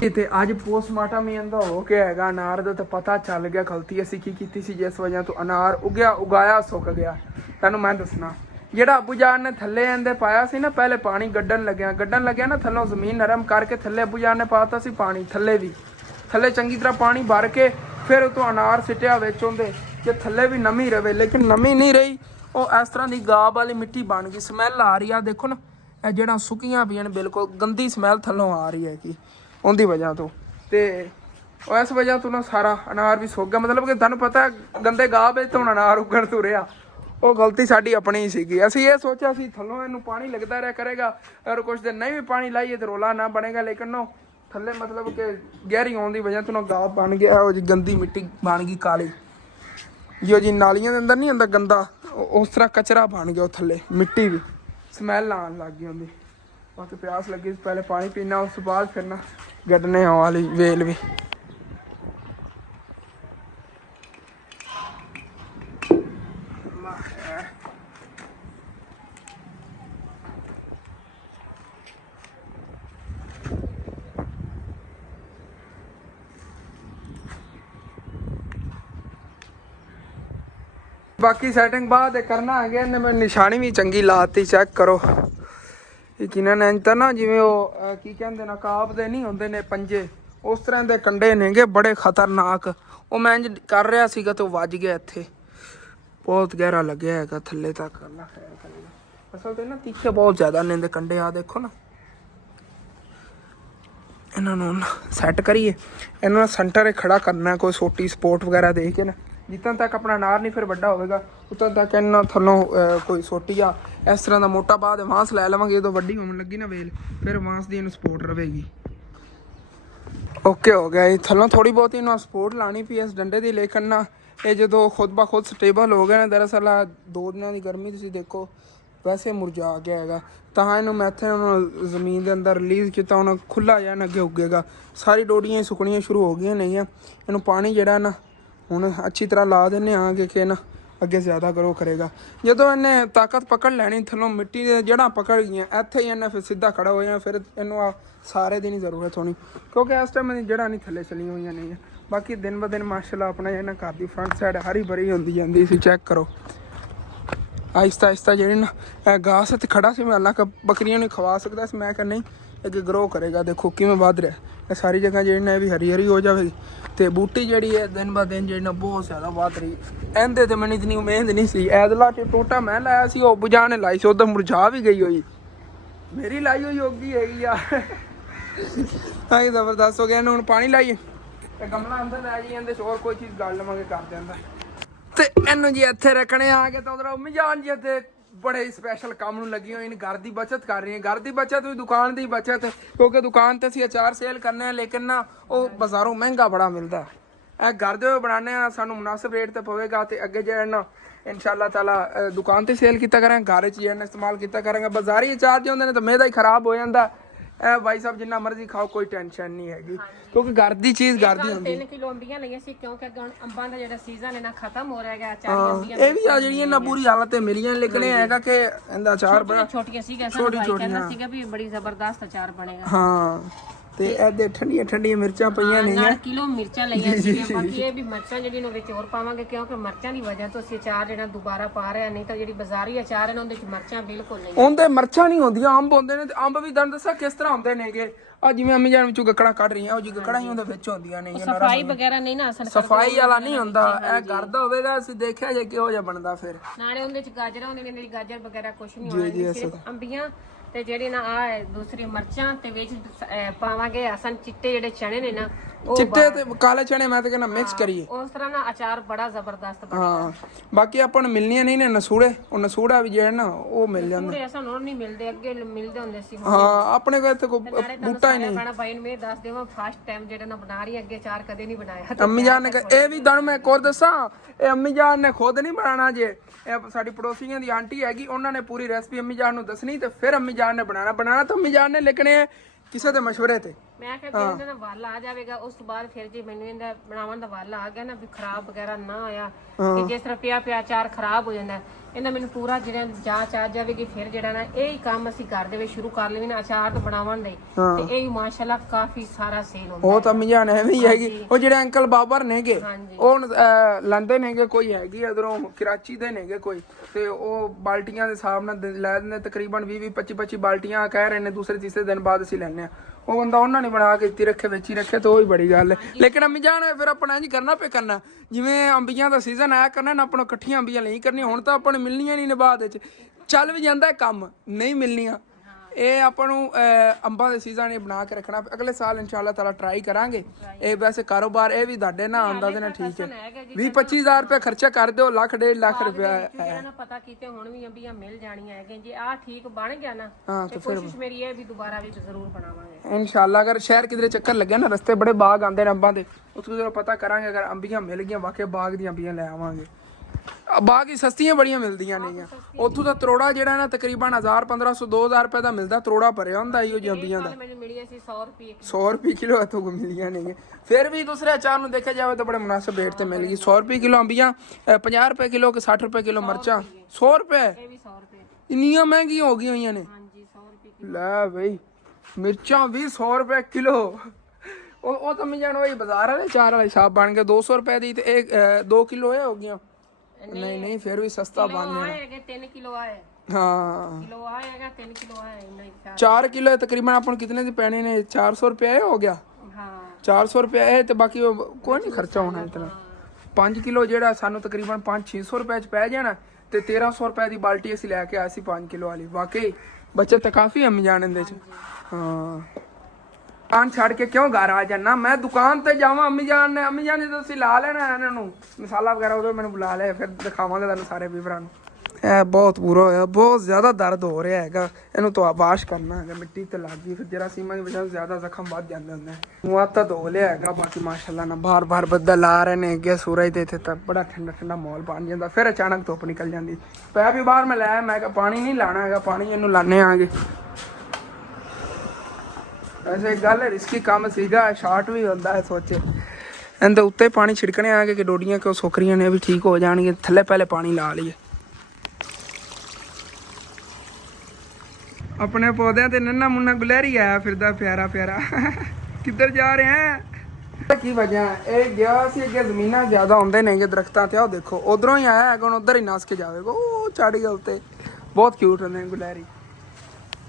ਤੇ ਅੱਜ ਪੋਸਟਮਾਰਟਮ ਹੀ ਅੰਦਾ ਹੋ ਕੇ ਹੈਗਾ ਅਨਾਰ ਦਾ ਤਾਂ ਪਤਾ ਚੱਲ ਗਿਆ ਗਲਤੀ ਅਸੀਂ ਕੀ ਕੀਤੀ ਸੀ ਜਿਸ ਵਜ੍ਹਾ ਤੋਂ ਅਨਾਰ ਉਗਾਇਆ ਸੁੱਕ ਗਿਆ। ਤੁਹਾਨੂੰ ਮੈਂ ਦੱਸਣਾ ਜਿਹੜਾ ਅਬੂ ਜਾਨ ਨੇ ਥੱਲੇ ਇਹਦੇ ਪਾਇਆ ਸੀ ਨਾ ਪਹਿਲੇ ਪਾਣੀ ਗੱਡਣ ਲੱਗਿਆ ਨਾ ਥੱਲੋਂ ਜ਼ਮੀਨ ਨਰਮ ਕਰਕੇ ਥੱਲੇ ਅਬੂ ਜਾਨ ਨੇ ਪਾਤਾ ਸੀ ਪਾਣੀ ਥੱਲੇ ਚੰਗੀ ਤਰ੍ਹਾਂ ਪਾਣੀ ਭਰ ਕੇ ਫਿਰ ਉਹ ਤੋਂ ਅਨਾਰ ਸਿੱਟਿਆ ਵਿੱਚ ਉਹਦੇ ਕਿ ਥੱਲੇ ਵੀ ਨਮੀ ਰਵੇ। ਲੇਕਿਨ ਨਮੀ ਨਹੀਂ ਰਹੀ, ਉਹ ਇਸ ਤਰ੍ਹਾਂ ਦੀ ਗਾਬ ਵਾਲੀ ਮਿੱਟੀ ਬਣ ਗਈ। ਸਮੈਲ ਆ ਰਹੀ ਆ ਦੇਖੋ ਨਾ ਇਹ ਜਿਹੜਾ ਸੁੱਕੀਆਂ ਪਈਆਂ ਨੇ ਬਿਲਕੁਲ ਗੰਦੀ ਸਮੈਲ ਥੱਲੋਂ ਆ ਰਹੀ ਹੈ ਕਿ ਉਹਦੀ ਵਜ੍ਹਾ ਤੋਂ। ਤੇ ਇਸ ਵਜ੍ਹਾ ਤੋਂ ਨਾ ਸਾਰਾ ਅਨਾਰ ਵੀ ਸੁੱਕ ਗਿਆ। ਮਤਲਬ ਕਿ ਤੁਹਾਨੂੰ ਪਤਾ ਗੰਦੇ ਗਾਹ ਵਿੱਚ ਹੁਣ ਅਨਾਰ ਉੱਗਣ ਤੋਂ ਰਿਹਾ, ਉਹ ਗਲਤੀ ਸਾਡੀ ਆਪਣੀ ਹੀ ਸੀਗੀ। ਅਸੀਂ ਇਹ ਸੋਚਿਆ ਸੀ ਥੱਲੋਂ ਇਹਨੂੰ ਪਾਣੀ ਲੱਗਦਾ ਰਿਹਾ ਕਰੇਗਾ ਔਰ ਕੁਛ ਦਿਨ ਨਹੀਂ ਵੀ ਪਾਣੀ ਲਾਈਏ ਤਾਂ ਰੋਲਾ ਨਾ ਬਣੇਗਾ, ਲੇਕਿਨ ਉਹ ਥੱਲੇ ਮਤਲਬ ਕਿ ਗਹਿਰੀ ਆਉਣ ਦੀ ਵਜ੍ਹਾ ਤੋਂ ਨਾ ਗਾਹ ਬਣ ਗਿਆ, ਉਹ ਜੀ ਗੰਦੀ ਮਿੱਟੀ ਬਣ ਗਈ ਕਾਲੀ ਜੋ ਜੀ ਨਾਲੀਆਂ ਦੇ ਅੰਦਰ ਨਹੀਂ ਹੁੰਦਾ ਗੰਦਾ ਉਸ ਤਰ੍ਹਾਂ ਕਚਰਾ ਬਣ ਗਿਆ ਉਹ ਥੱਲੇ ਮਿੱਟੀ ਵੀ ਸਮੈਲ ਆਉਣ ਲੱਗ ਗਈ ਉਹਦੀ। ਬਾਕੀ ਪਿਆਸ ਲੱਗੀ ਪਹਿਲੇ ਪਾਣੀ ਪੀਣਾ ਉਸ ਤੋਂ ਬਾਅਦ ਫਿਰ ਨਾ ਗੱਡਣੇ ਆਉਣ ਵਾਲੀ ਵੇਲ ਵੀ। ਬਾਕੀ ਸੈਟਿੰਗ ਬਾਅਦ ਕਰਨਾ ਆ ਗਿਆ ਇਹਨੇ ਮੈਨੂੰ ਨਿਸ਼ਾਨੀ ਵੀ ਚੰਗੀ ਲਾਤੀ ਚੈੱਕ ਕਰੋ। ਯਕੀਨਨ ਇੰਝ ਤਾਂ ਨਾ ਜਿਵੇਂ ਉਹ ਕੀ ਕਹਿੰਦੇ ਨਾ ਕਾਬ ਦੇ ਨਹੀਂ ਹੁੰਦੇ ਨੇ ਪੰਜੇ ਉਸ ਤਰ੍ਹਾਂ ਦੇ ਕੰਡੇ ਨੇਗੇ ਬੜੇ ਖਤਰਨਾਕ। ਉਹ ਮੈਂ ਇੰਝ ਕਰ ਰਿਹਾ ਸੀਗਾ ਤੇ ਉਹ ਵੱਜ ਗਿਆ ਇੱਥੇ, ਬਹੁਤ ਗਹਿਰਾ ਲੱਗਿਆ ਹੈਗਾ ਥੱਲੇ ਤੱਕ। ਅਸਲ ਤੇ ਨਾ ਤਿੱਖੇ ਬਹੁਤ ਜ਼ਿਆਦਾ ਨੇ ਦੇ ਕੰਡੇ ਆ ਦੇਖੋ ਨਾ। ਇਹਨਾਂ ਨੂੰ ਸੈੱਟ ਕਰੀਏ ਇਹਨਾਂ ਨੂੰ ਸੈਂਟਰ ਖੜਾ ਕਰਨਾ ਕੋਈ ਛੋਟੀ ਸਪੋਰਟ ਵਗੈਰਾ ਦੇ ਕੇ ਨਾ ਜਿੱਦਾਂ ਤੱਕ ਆਪਣਾ ਅਨਾਰ ਨਹੀਂ ਫਿਰ ਵੱਡਾ ਹੋਵੇਗਾ ਉਦੋਂ ਤੱਕ ਇਹਨਾਂ ਥੱਲੋਂ ਕੋਈ ਛੋਟੀ ਆ ਇਸ ਤਰ੍ਹਾਂ ਦਾ ਮੋਟਾ ਬਾਅਦ ਵਾਂਸ ਲੈ ਲਵਾਂਗੇ। ਜਦੋਂ ਵੱਡੀ ਹੋਣ ਲੱਗੀ ਨਾ ਵੇਲ ਫਿਰ ਵਾਂਸ ਦੀ ਇਹਨੂੰ ਸਪੋਰਟ ਰਹੇਗੀ। ਓਕੇ ਹੋ ਗਿਆ ਇਹ ਥੱਲੋਂ ਥੋੜੀ ਬਹੁਤ ਇਹਨੂੰ ਸਪੋਰਟ ਲਾਣੀ ਪਈ ਇਸ ਡੰਡੇ ਦੀ। ਲੇਕਿਨ ਨਾ ਇਹ ਜਦੋਂ ਖੁਦ ਬਾ ਖੁਦ ਸਟੇਬਲ ਹੋ ਗਿਆ ਨਾ ਦਰਅਸਲ 2 ਦਿਨਾਂ ਦੀ ਗਰਮੀ ਤੁਸੀਂ ਦੇਖੋ ਵੈਸੇ ਮੁਰਝਾ ਗਿਆ ਹੈਗਾ ਤਾਂ ਇਹਨੂੰ ਮੈਂ ਇੱਥੇ ਉਹਨੂੰ ਜ਼ਮੀਨ ਦੇ ਅੰਦਰ ਰਿਲੀਜ਼ ਕੀਤਾ ਹੁਣ ਖੁੱਲ੍ਹਾ ਜਿਹਾ ਅੱਗੇ ਉੱਗੇਗਾ। ਸਾਰੀ ਡੋਡੀਆਂ ਸੁੱਕਣੀਆਂ ਸ਼ੁਰੂ ਹੋ ਗਈਆਂ ਨੇਗੀਆਂ। ਇਹਨੂੰ ਪਾਣੀ ਜਿਹੜਾ ਨਾ ਹੁਣ ਅੱਛੀ ਤਰ੍ਹਾਂ ਲਾ ਦਿੰਦੇ ਆਂਗੇ ਕਿ ਨਾ ਅੱਗੇ ਜ਼ਿਆਦਾ ਗਰੋ ਕਰੇਗਾ। ਜਦੋਂ ਇਹਨੇ ਤਾਕਤ ਪਕੜ ਲੈਣੀ ਥੱਲੋਂ ਮਿੱਟੀ ਦੇ ਜੜ੍ਹਾਂ ਪਕੜ ਗਈਆਂ ਇੱਥੇ ਹੀ ਇਹਨੇ ਫਿਰ ਸਿੱਧਾ ਖੜਾ ਹੋ ਜਾਣਾ। ਫਿਰ ਇਹਨੂੰ ਆ ਸਾਰੇ ਦੀ ਨਹੀਂ ਜ਼ਰੂਰਤ ਹੋਣੀ ਕਿਉਂਕਿ ਇਸ ਟਾਈਮ ਇਹਦੀ ਜੜ੍ਹਾਂ ਨਹੀਂ ਥੱਲੇ ਚਲੀਆਂ ਹੋਈਆਂ ਨਹੀਂ। ਬਾਕੀ ਦਿਨ ਬ ਦਿਨ ਮਾਸ਼ਾਅੱਲਾ ਆਪਣਾ ਇਹਨਾਂ ਘਰ ਦੀ ਫਰੰਟ ਸਾਈਡ ਹਰੀ ਭਰੀ ਹੁੰਦੀ ਜਾਂਦੀ ਸੀ। ਚੈੱਕ ਕਰੋ ਆਹਿਸਤਾ ਆਹਿਸਤਾ ਜਿਹੜੀ ਨਾ ਗਾਸ ਤੇ ਖੜਾ ਸੀ। ਮੈਂ ਅੱਲਾ ਬੱਕਰੀਆਂ ਨੂੰ ਖਵਾ ਸਕਦਾ ਸੀ। ਮੈਂ ਕਿਹਾ ਨਹੀਂ ਅੱਗੇ ਗਰੋ ਕਰੇਗਾ। ਦੇਖੋ ਕਿਵੇਂ ਵੱਧ ਰਿਹਾ। ਇਹ ਸਾਰੀ ਜਗ੍ਹਾ ਜਿਹੜੀ ਨਾ ਇਹ ਵੀ ਹਰੀ ਹਰੀ ਹੋ ਜਾਵੇਗੀ ਤੇ ਬੂਟੀ ਜਿਹੜੀ ਹੈ ਦਿਨ ਬ ਦਿਨ ਜਿਹੜੀ ਨਾ ਬਹੁਤ ਜ਼ਿਆਦਾ ਵੱਧ ਰਹੀ। ਇਹਦੇ ਤੇ ਮੈਨੂੰ ਇਤਨੀ ਉਮੀਦ ਨਹੀਂ ਸੀ। ਐਦਲਾ ਤੇ ਟੋਟਾ ਮੈਂ ਲਾਇਆ ਸੀ, ਉਹ ਬੁਝਾ ਨੇ ਲਾਈ ਸੀ, ਉਧਰ ਮੁਰਝਾ ਵੀ ਗਈ ਹੋਈ। ਮੇਰੀ ਲਾਈ ਹੋਈ ਹੋਗੀ ਹੈਗੀ ਆ। ਹਾਂ ਜ਼ਬਰਦਸਤ ਹੋ ਗਿਆ। ਇਹਨੂੰ ਹੁਣ ਪਾਣੀ ਲਾਈਏ ਤੇ ਗਮਲਾ ਅੰਦਰ ਲੈ ਜਾਈਏ, ਇਹਦੇ 'ਚ ਹੋਰ ਕੋਈ ਚੀਜ਼ ਗਲ ਲਵਾਂਗੇ ਕਰ ਦਿੰਦਾ ਤੇ ਇਹਨੂੰ ਜੀ ਇੱਥੇ ਰੱਖਣੇ ਆ ਕੇ ਤਾਂ ਉਧਰ ਮੰਮੀ ਜਾਨ ਜੀ ਇੱਥੇ ਬੜੇ ਸਪੈਸ਼ਲ ਕੰਮ ਨੂੰ ਲੱਗੀ ਹੋਈ ਨੇ। ਘਰ ਦੀ ਬੱਚਤ ਕਰ ਰਹੀ ਹੈ। ਘਰ ਦੀ ਬੱਚਤ ਵੀ ਦੁਕਾਨ ਦੀ ਬੱਚਤ ਕਿਉਂਕਿ ਦੁਕਾਨ ਤੇ ਅਸੀਂ ਅਚਾਰ ਸੇਲ ਕਰਨੇ ਆ ਲੇਕਿਨ ਨਾ ਉਹ ਬਾਜ਼ਾਰੋਂ ਮਹਿੰਗਾ ਬੜਾ ਮਿਲਦਾ। ਇਹ ਘਰ ਦੇ ਹੋਏ ਬਣਾਉਂਦੇ ਆ ਸਾਨੂੰ ਮੁਨਾਸਿਬ ਰੇਟ ਤੇ ਪਵੇਗਾ ਤੇ ਅੱਗੇ ਜਿਹੜਾ ਨਾ ਇਨਸ਼ਾਅੱਲਾ ਤਾਲਾ ਦੁਕਾਨ ਤੇ ਸੇਲ ਕੀਤਾ ਕਰਾਂਗੇ। ਘਰ 'ਚ ਜਿਹੜਾ ਇਸਤੇਮਾਲ ਕੀਤਾ ਕਰਾਂਗੇ। ਬਾਜ਼ਾਰੀ ਅਚਾਰ ਜੋ ਹੁੰਦੇ ਨੇ ਤਾਂ ਮੈਦਾ ਹੀ ਖਰਾਬ ਹੋ ਜਾਂਦਾ। ਇਹ ਭਾਈ ਸਾਹਿਬ ਜਿੰਨਾ ਮਰਜ਼ੀ ਖਾਓ ਕੋਈ ਟੈਨਸ਼ਨ ਨਹੀਂ ਹੈਗੀ ਕਿਉਂਕਿ ਘਰ ਦੀ ਚੀਜ਼ ਘਰ ਦੀ ਹੁੰਦੀ। 3 ਕਿਲੋ ਅੰਬੀਆਂ ਲਈਆਂ ਸੀ ਕਿਉਂਕਿ ਹੁਣ ਅੰਬਾਂ ਦਾ ਜਿਹੜਾ ਸੀਜ਼ਨ ਹੈ ਨਾ ਖਤਮ ਹੋ ਰਿਹਾ ਹੈਗਾ। ਅਚਾਰ ਅੰਬੀਆਂ ਇਹ ਵੀ ਆ ਜਿਹੜੀਆਂ ਨਾ ਬੁਰੀ ਹਾਲਤ ਤੇ ਮਿਲੀਆਂ ਲੇਕਿਨ ਇਹ ਹੈਗਾ ਕਿ ਇਹਦਾ ਅਚਾਰ ਬੜਾ ਛੋਟੀਆਂ ਸੀਗਾ। ਸਾਨੂੰ ਭਾਈ ਕਹਿੰਦਾ ਸੀਗਾ ਵੀ ਬੜੀ ਜ਼ਬਰਦਸਤ ਅਚਾਰ ਬਣੇਗਾ। ਹਾਂ ਤੇ ਇਹਦੇ ਠੰਡੀਆਂ ਠੰਡੀਆਂ ਮਿਰਚਾਂ ਪਈਆਂ ਨੇ। ਨਾਲ ਕਿਲੋ ਮਿਰਚਾਂ ਲਈਆਂ ਸੀਗੀਆਂ। ਬਾਕੀ ਇਹ ਵੀ ਮਿਰਚਾਂ ਜਿਹੜੀ ਨੂੰ ਵਿੱਚ ਹੋਰ ਪਾਵਾਂਗੇ ਕਿਉਂਕਿ ਮਿਰਚਾਂ ਦੀ ਵਜ੍ਹਾ ਤੋਂ ਅਸੀਂ ਅਚਾਰ ਜਿਹੜਾ ਦੁਬਾਰਾ ਪਾ ਰਹੇ ਆ। ਨਹੀਂ ਤਾਂ ਜਿਹੜੀ ਬਾਜ਼ਾਰੀ ਅਚਾਰ ਹੈ ਨਾ ਉਹਦੇ ਵਿੱਚ ਮਿਰਚਾਂ ਬਿਲਕੁਲ ਨਹੀਂ। ਉਹਦੇ ਮਿਰਚਾਂ ਨਹੀਂ ਹੁੰਦੀਆਂ, ਅੰਬ ਹੁੰਦੇ ਨੇ ਤੇ ਅੰਬ ਵੀ ਤੁਹਾਨੂੰ ਦੱਸਾਂ ਕਿਸ ਤਰ੍ਹਾਂ ਹੁੰਦੇ ਨੇਗੇ। ਆ ਜਿਵੇਂ ਅੰਮੀ ਜਾਨ ਵਿੱਚੋਂ ਗੱਕੜਾਂ ਕੱਢ ਰਹੀਆਂ ਉਹ ਜੀ ਗੱਕੜਾਂ ਹੀ ਉਹਦੇ ਵਿੱਚ ਹੁੰਦੀਆਂ ਨੇ। ਸਫਾਈ ਵਗੈਰਾ ਨਹੀਂ ਨਾ ਅਸਲ ਸਫਾਈ ਵਾਲਾ ਨਹੀਂ ਹੁੰਦਾ। ਇਹ ਘਰ ਦਾ ਹੋਵੇਗਾ ਅਸੀਂ ਦੇਖਿਆ ਜੇ ਕਿਹੋ ਜਿਹਾ ਬਣਦਾ। ਫਿਰ ਨਾਲੇ ਉਹਦੇ ਵਿੱਚ ਗਾਜਰਾਂ ਹੁੰਦੀਆਂ ਨੇ, ਗਾਜਰ ਵਗੈਰਾ ਕੁਝ ਨਹੀਂ ਹੋਣਾ। ਸਿਰਫ ਅੰਬੀਆਂ ਤੇ ਜਿਹੜੀ ਨਾ ਆ ਦੂਸਰੀ ਮਿਰਚਾਂ ਤੇ ਵਿੱਚ ਪਾਵਾਂਗੇ ਅਸਾਂ ਚਿੱਟੇ ਜਿਹੜੇ ਚਣੇ ਨੇ ਨਾ ਚਿੱਟੇ ਤੇ ਕਾਲੇ ਚਣੇ ਮੈਂ ਤਾਂ ਕਹਿੰਦਾ ਮਿਕਸ ਕਰੀਏ ਉਸ ਤਰ੍ਹਾਂ ਨਾ ਅਚਾਰ ਬੜਾ ਜ਼ਬਰਦਸਤ ਬਣਦਾ। ਹਾਂ ਬਾਕੀ ਆਪਾਂ ਨੂੰ ਮਿਲਣੀਆਂ ਨਹੀਂ ਨੇ ਨਸੂੜੇ। ਉਹ ਨਸੂੜਾ ਵੀ ਜਿਹੜਾ ਨਾ ਉਹ ਮਿਲ ਜਾਂਦਾ। ਨਸੂੜੇ ਸਾਨੂੰ ਹੁਣ ਨਹੀਂ ਮਿਲਦੇ, ਅੱਗੇ ਮਿਲਦੇ ਹੁੰਦੇ ਸੀ। ਹਾਂ ਆਪਣੇ ਕੋਲ ਇੱਥੇ ਕੋਈ ਬੂਟਾ ਹੀ ਨਹੀਂ। ਖਾਣਾ ਭਾਈ ਨੂੰ ਮੈਂ ਦੱਸ ਦੇਵਾਂ ਫਸਟ ਟਾਈਮ ਜਿਹੜਾ ਨਾ ਬਣਾ ਰਹੀ ਅੱਗੇ ਅਚਾਰ ਕਦੇ ਨਹੀਂ ਬਣਾਇਆ। ਅੰਮੀ ਜਾਨ ਨੇ ਇਹ ਵੀ ਤੁਹਾਨੂੰ ਮੈਂ ਇੱਕ ਹੋਰ ਦੱਸਾਂ ਇਹ ਅੰਮੀ ਜਾਨ ਨੇ ਖੁਦ ਨਹੀਂ ਬਣਾਉਣਾ ਜੇ। ਇਹ ਸਾਡੀ ਪੜੋਸੀਆਂ ਦੀ ਆਂਟੀ ਹੈਗੀ ਉਹਨਾਂ ਨੇ ਪੂਰੀ ਰੈਸਪੀ ਅੰਮੀ ਜਾਨ ਨੂੰ ਦੱਸਣੀ ਤੇ ਫਿਰ ਅੰਮੀ ਜਾਨ ਨੇ ਬਣਾਉਣਾ ਤਾਂ ਅੰਮੀ ਜਾਨ ਨੇ ਲੇਕਿਨ ਇਹ ਕਿਸੇ ਦੇ ਮਸ਼ਵਰੇ ਤੇ। ਮੈਂ ਕਿਹਾ ਜੇ ਇਹਦਾ ਵੱਲ ਆ ਜਾਵੇਗਾ ਉਸ ਤੋਂ ਬਾਅਦ ਫਿਰ ਜੇ ਮੈਨੂੰ ਇਹਦਾ ਬਣਾਉਣ ਦਾ ਵੱਲ ਆ ਗਿਆ ਨਾ ਵੀ ਖਰਾਬ ਵਗੈਰਾ ਨਾ ਹੋਇਆ ਕਿ ਜਿਸ ਤਰ੍ਹਾਂ ਪਿਆ ਅਚਾਰ ਖਰਾਬ ਹੋ ਜਾਂਦਾ ਇਹਦਾ ਮੈਨੂੰ ਪੂਰਾ ਜਿਹੜਾ ਜਾਂਚ ਆ ਜਾਵੇਗੀ ਫਿਰ ਜਿਹੜਾ ਨਾ ਇਹ ਹੀ ਕੰਮ ਅਸੀਂ ਕਰ ਦੇਵੇ ਸ਼ੁਰੂ ਕਰ ਲਈਏ ਨਾ ਅਚਾਰ ਤੋਂ ਬਣਾਉਣ ਦੇ ਤੇ ਇਹ ਹੀ ਮਾਸ਼ਾਅੱਲਾ ਕਾਫੀ ਸਾਰਾ ਸੇਲ ਹੁੰਦਾ। ਉਹ ਤਾਂ ਅੰਮੀ ਜਾਨ ਐਵੇਂ ਹੀ ਹੈਗੀ। ਉਹ ਜਿਹੜੇ ਅੰਕਲ ਬਾਬਰ ਨੇਗੇ ਉਹ ਲੰਦੇ ਨੇਗੇ ਕੋਈ ਹੈਗੀ ਇਧਰੋਂ ਕਰਾਚੀ ਦੇ ਨੇਗੇ ਕੋਈ ਤੇ ਉਹ ਬਾਲਟੀਆਂ ਦੇ ਹਿਸਾਬ ਨਾਲ ਲੈ ਦਿੰਦੇ ਤਕਰੀਬਨ 20-25 ਬਾਲਟੀਆਂ ਕਹਿ ਰਹੇ ਨੇ ਦੂਸਰੇ ਤੀਸਰੇ ਦਿਨ ਬਾਅਦ ਅਸੀਂ ਲੈਣੇ ਆ। ਉਹ ਬੰਦਾ ਉਹਨਾਂ ਨੇ ਬਣਾ ਕੇ ਦਿੱਤੀ ਰੱਖੇ ਵਿੱਚ ਹੀ ਰੱਖੇ ਤਾਂ ਉਹ ਹੀ ਬੜੀ ਗੱਲ ਹੈ। ਲੇਕਿਨ ਅੰਮੀ ਜਾਨ ਫਿਰ ਆਪਣਾ ਇੰਝ ਕਰਨਾ ਪਿਆ ਕਰਨਾ ਜਿਵੇਂ ਅੰਬੀਆਂ ਦਾ ਸੀਜ਼ਨ ਆਇਆ ਕਰਨਾ ਨਾ ਆਪਣਾ ਇਕੱਠੀਆਂ ਅੰਬੀਆਂ ਨਹੀਂ ਕਰਨੀਆਂ। ਹੁਣ ਤਾਂ ਆਪਾਂ ਨੂੰ ਮਿਲਣੀਆਂ ਨਹੀਂ ਨੇ ਬਾਅਦ ਵਿੱਚ ਚੱਲ ਵੀ ਜਾਂਦਾ ਕੰਮ ਨਹੀਂ ਮਿਲਣੀਆਂ। ਇਹ ਆਪਾਂ ਨੂੰ ਅੰਬਾਂ ਦੇ ਸੀਜ਼ਨ ਇਹ ਬਣਾ ਕੇ ਰੱਖਣਾ ਅਗਲੇ ਸਾਲ ਇਨਸ਼ਾਅੱਲਾ ਤਾਲਾ ਟਰਾਈ ਕਰਾਂਗੇ। ਇਹ ਵੈਸੇ ਕਾਰੋਬਾਰ ਇਹ ਵੀ ਤੁਹਾਡੇ ਨਾਲ ਆਉਂਦਾ ਦੇ ਨਾਲ ਠੀਕ ਹੈ। 20-25 ਹਜ਼ਾਰ ਰੁਪਏ ਖਰਚਾ ਕਰ ਦਿਓ ਲੱਖ-1.5 ਲੱਖ ਰੁਪਇਆ ਹੈ। ਪਤਾ ਕੀਤੇ ਹੁਣ ਵੀ ਅੰਬੀਆਂ ਮਿਲ ਜਾਣੀਆਂ ਹੈਗੀਆਂ ਜੇ ਆਹ ਠੀਕ ਬਣ ਗਿਆ ਨਾ ਤੇ ਕੋਸ਼ਿਸ਼ ਮੇਰੀ ਇਹ ਵੀ ਦੁਬਾਰਾ ਵੀ ਜ਼ਰੂਰ ਬਣਾਵਾਂਗੇ ਇਨਸ਼ਾਅੱਲਾ। ਅਗਰ ਸ਼ਹਿਰ ਕਿਧਰੇ ਚੱਕਰ ਲੱਗਿਆ ਨਾ ਰਸਤੇ ਬੜੇ ਬਾਗ ਆਉਂਦੇ ਨੇ ਅੰਬਾਂ ਦੇ ਉੱਥੋਂ ਜਦੋਂ ਪਤਾ ਕਰਾਂਗੇ ਅਗਰ ਅੰਬੀਆਂ ਮਿਲ ਗਈਆਂ ਵਾਕਿਆ ਬਾਗ ਦੀਆਂ ਅੰਬੀਆਂ ਲੈ ਆਵਾਂਗੇ। ਬਾਗ ਹੀ ਸਸਤੀਆਂ ਬੜੀਆਂ ਮਿਲਦੀਆਂ ਨੇ। ਉੱਥੋਂ ਦਾ ਤਰੋੜਾ ਜਿਹੜਾ ਨਾ ਤਕਰੀਬਨ 1000-1500-2000 ਰੁਪਏ ਦਾ ਮਿਲਦਾ। ਤਰੋੜਾ ਭਰਿਆ ਹੁੰਦਾ ਇਹੋ ਜਿਹੀ ਅੰਬੀਆਂ ਦਾ। ਮੈਨੂੰ ਮਿਲੀਆਂ ਸੀ 100 ਰੁਪਏ ਕਿਲੋ ਇੱਥੋਂ ਮਿਲੀਆਂ ਨੇ। ਫਿਰ ਵੀ ਦੂਸਰੇ ਅਚਾਰ ਨੂੰ ਦੇਖਿਆ ਜਾਵੇ ਤਾਂ ਬੜੇ ਮੁਨਾਸਿਬ ਰੇਟ ਤੇ ਮਿਲ ਗਈ। 100 ਰੁਪਏ ਕਿਲੋ ਅੰਬੀਆਂ 50 ਰੁਪਏ ਕਿਲੋ ਕਿ 60 ਰੁਪਏ ਕਿਲੋ ਮਿਰਚਾਂ 100 ਰੁਪਏ ਇੰਨੀਆਂ ਮਹਿੰਗੀਆਂ ਹੋ ਗਈਆਂ ਹੋਈਆਂ ਨੇ। ਲੈ ਬਈ ਮਿਰਚਾਂ ਵੀ 100 ਰੁਪਏ ਕਿਲੋ। ਉਹ ਤਾਂ ਮੈਂ ਜਾਣੋ ਇਹ ਬਾਜ਼ਾਰ ਵਾਲੇ ਚਾਰ ਵਾਲੇ ਹਿਸਾਬ ਬਣ ਗਏ 200 ਰੁਪਏ ਦੀ ਤੇ ਇਹ 2 ਕਿਲੋ ਇਹ ਹੋ ਗਈਆਂ। ਨਹੀਂ ਫਿਰ ਵੀ ਸਸਤਾ ਬਣ ਗਿਆ। 3 ਕਿਲੋ ਆਏ ਹਾਂ ਕਿਲੋ ਆਏਗਾ 3 ਕਿਲੋ ਆਏ ਇੰਨਾ 4 ਕਿਲੋ ਤਕਰੀਬਨ ਆਪਾਂ ਨੂੰ ਕਿਤਨੇ ਦੇ ਪੈਣੇ ਨੇ 400 ਰੁਪਏ ਹੋ ਗਿਆ। ਹਾਂ 400 ਰੁਪਏ ਇਹ ਤੇ ਬਾਕੀ ਕੋਈ ਨਹੀਂ ਖਰਚਾ ਹੋਣਾ ਇਤਨਾ। 5 ਕਿਲੋ ਜਿਹੜਾ ਸਾਨੂੰ ਤਕਰੀਬਨ 500-600 ਰੁਪਏ ਚ ਪੈ ਜਾਣਾ ਤੇ 1300 ਰੁਪਏ ਦੀ ਬਾਲਟੀ ਅਸੀਂ ਲੈ ਕੇ ਆਏ ਸੀ 5 ਕਿਲੋ ਵਾਲੀ। ਵਾਕਈ ਬੱਚਤ ਤਾਂ ਕਾਫੀ ਅੰਮੀ ਜਾਣ ਦੇ ਚ। ਹਾਂ ਦੁਕਾਨ ਛੱਡ ਕੇ ਕਿਉਂ ਘਰ ਆ ਜਾਣਾ ਮੈਂ ਦੁਕਾਨ ਤੇ ਜਾਵਾਂ। ਅੰਮੀ ਜਾਨ ਨੇ ਤੁਸੀਂ ਲਾ ਲੈਣਾ ਇਹਨਾਂ ਨੂੰ ਮਸਾਲਾ ਵਗੈਰਾ ਉਦੋਂ ਮੈਨੂੰ ਬੁਲਾ ਲਿਆ ਫਿਰ ਦਿਖਾਵਾਂਗੇ ਤੁਹਾਨੂੰ ਸਾਰੇ ਵੀਵਰਾਂ ਨੂੰ। ਇਹ ਬਹੁਤ ਬੁਰਾ ਹੋਇਆ ਬਹੁਤ ਜ਼ਿਆਦਾ ਦਰਦ ਹੋ ਰਿਹਾ ਹੈਗਾ। ਇਹਨੂੰ ਤਾਂ ਵਾਸ਼ ਕਰਨਾ ਹੈਗਾ ਮਿੱਟੀ ਤੇ ਲੱਗ ਗਈ ਫਿਰ ਜਰਾਸੀਮਾਂ ਦੀ ਵਜ੍ਹਾ ਤੋਂ ਜ਼ਿਆਦਾ ਜ਼ਖਮ ਵੱਧ ਜਾਂਦੇ ਹੁੰਦੇ। ਮੂੰਹ ਤਾਂ ਧੋ ਲਿਆ ਹੈਗਾ ਬਾਕੀ ਮਾਸ਼ਾਅੱਲਾ ਨਾ ਬਾਰ ਬੱਦਲ ਆ ਰਹੇ ਨੇ ਅੱਗੇ ਸੂਰਜ ਤੇ ਇੱਥੇ ਤਾਂ ਬੜਾ ਠੰਡਾ ਮਾਹੌਲ ਬਣ ਜਾਂਦਾ। ਫਿਰ ਅਚਾਨਕ ਧੁੱਪ ਨਿਕਲ ਜਾਂਦੀ। ਪੈ ਵੀ ਬਾਹਰ ਮੈਂ ਲਾਇਆ ਮੈਂ ਕਿਹਾ ਪਾਣੀ ਨਹੀਂ ਲਾਣਾ ਹੈਗਾ ਪਾਣੀ ਇਹਨੂੰ ਲਾਣੇ ਆਗੇ। ਵੈਸੇ ਇੱਕ ਗੱਲ ਰਿਸਕੀ ਕੰਮ ਸੀਗਾ ਸ਼ਾਰਟ ਵੀ ਹੁੰਦਾ ਹੈ ਸੋਚੇ ਇਹਦੇ ਉੱਤੇ ਪਾਣੀ ਛਿੜਕਣੇ ਆਗੇ ਕਿ ਡੋਡੀਆਂ ਕਿਉਂ ਸੁੱਕ ਰਹੀਆਂ ਨੇ ਵੀ ਠੀਕ ਹੋ ਜਾਣਗੇ। ਥੱਲੇ ਪਹਿਲੇ ਪਾਣੀ ਲਾ ਲਈਏ। ਆਪਣੇ ਪੌਦਿਆਂ ਤੇ ਨੰਨਾ ਮੁੰਨਾ ਗੁਲਹਿਰੀ ਆਇਆ ਫਿਰਦਾ ਪਿਆਰਾ ਪਿਆਰਾ। ਕਿੱਧਰ ਜਾ ਰਹੇ ਹੈ? ਕੀ ਵਜ੍ਹਾ ਇਹ ਗਿਆ ਸੀ ਅੱਗੇ ਜ਼ਮੀਨਾਂ ਜ਼ਿਆਦਾ ਹੁੰਦੇ ਨੇਗੇ ਦਰਖਤਾਂ ਤੇ। ਉਹ ਦੇਖੋ ਉਧਰੋਂ ਹੀ ਆਇਆ ਹੈਗਾ, ਹੁਣ ਉਧਰ ਹੀ ਨਸ ਕੇ ਜਾਵੇਗਾ। ਉਹ ਚੜ ਗਿਆ ਉੱਤੇ। ਬਹੁਤ ਕਿਊਟ ਹੁੰਦੇ ਨੇ ਗੁਲਹਿਰੀ।